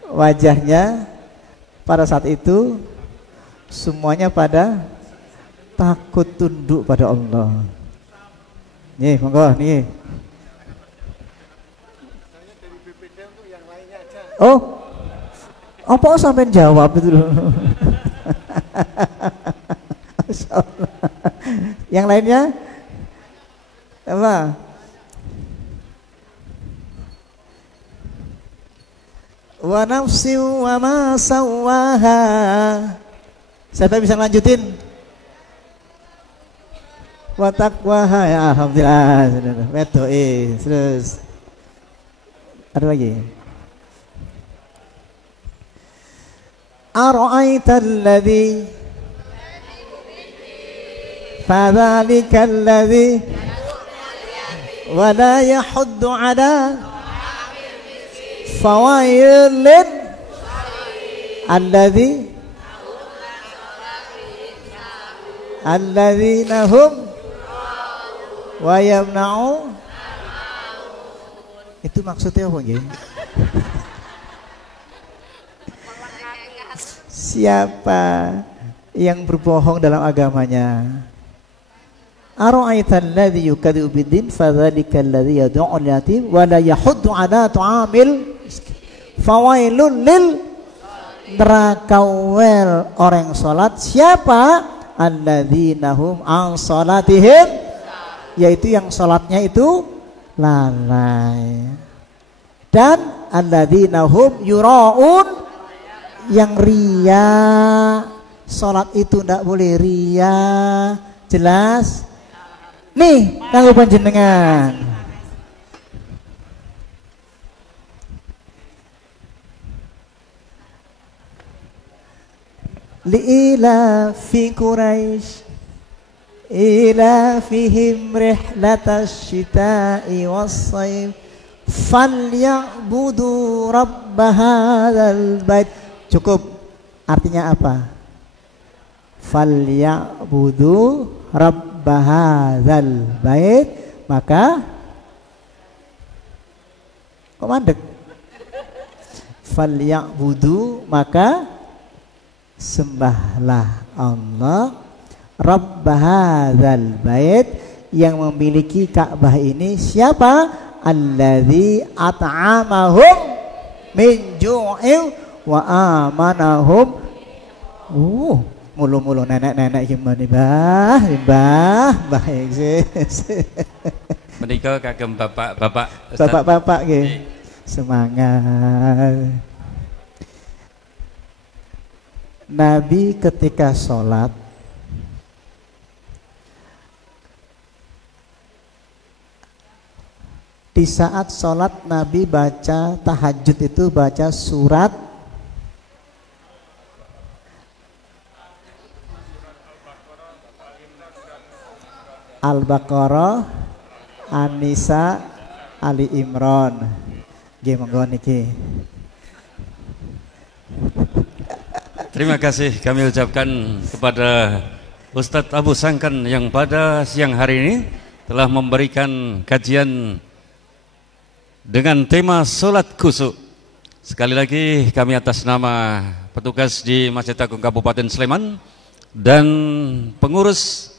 wajahnya pada saat itu semuanya pada takut tunduk pada Allah. Nih, monggo nih. Oh, apa sampai jawab itu? Yang lainnya apa? Wa nafsi wa ma sawaha. Siapa bisa lanjutin? Wa taqwaha, ya alhamdulillah. Betul, terus ada lagi. Ara'aita alladhi fadzalika alladhi wa la yahuddu ala fawailin alladzina hum wa yamna'u. Itu maksudnya apa nggih? Siapa yang berbohong dalam agamanya? Ara'aita alladzi yukadzibu bid-din fadzalika alladzi yad'u al-yatim wa la yahuddu 'ala ta'amil fawailun lil neraka wel orang salat. Siapa? Alladzina hum an salatihim, yaitu yang salatnya itu lalai. Dan alladzina hum yura'un, yang ria. Salat itu ndak boleh ria. Jelas? Nih, kanggo panjenengan. Li'ila fi Quraisy ila fihim rihlatash shita'i was-sayf falyabudu rabb hadzal bait. Cukup. Artinya apa? Falyabudu rabb hadzal bait. Maka kok mandek? Falyabudu, maka sembahlah Allah rabb hadzal bait, yang memiliki Ka'bah ini. Siapa? Alladzi at'amahum min ju'in wa amanahum. Mulu-mulu nenek-nenek gimana baik sih. Menika kagem bapak-bapak. Bapak-bapak nggih. Semangat. Nabi ketika sholat di saat sholat Nabi baca tahajud itu baca surat Al-Baqarah, An-Nisa, Ali Imran. Nggih monggo niki. Terima kasih kami ucapkan kepada Ustadz Abu Sangkan yang pada siang hari ini telah memberikan kajian dengan tema sholat khusyuk. Sekali lagi kami atas nama petugas di Masjid Agung Kabupaten Sleman dan pengurus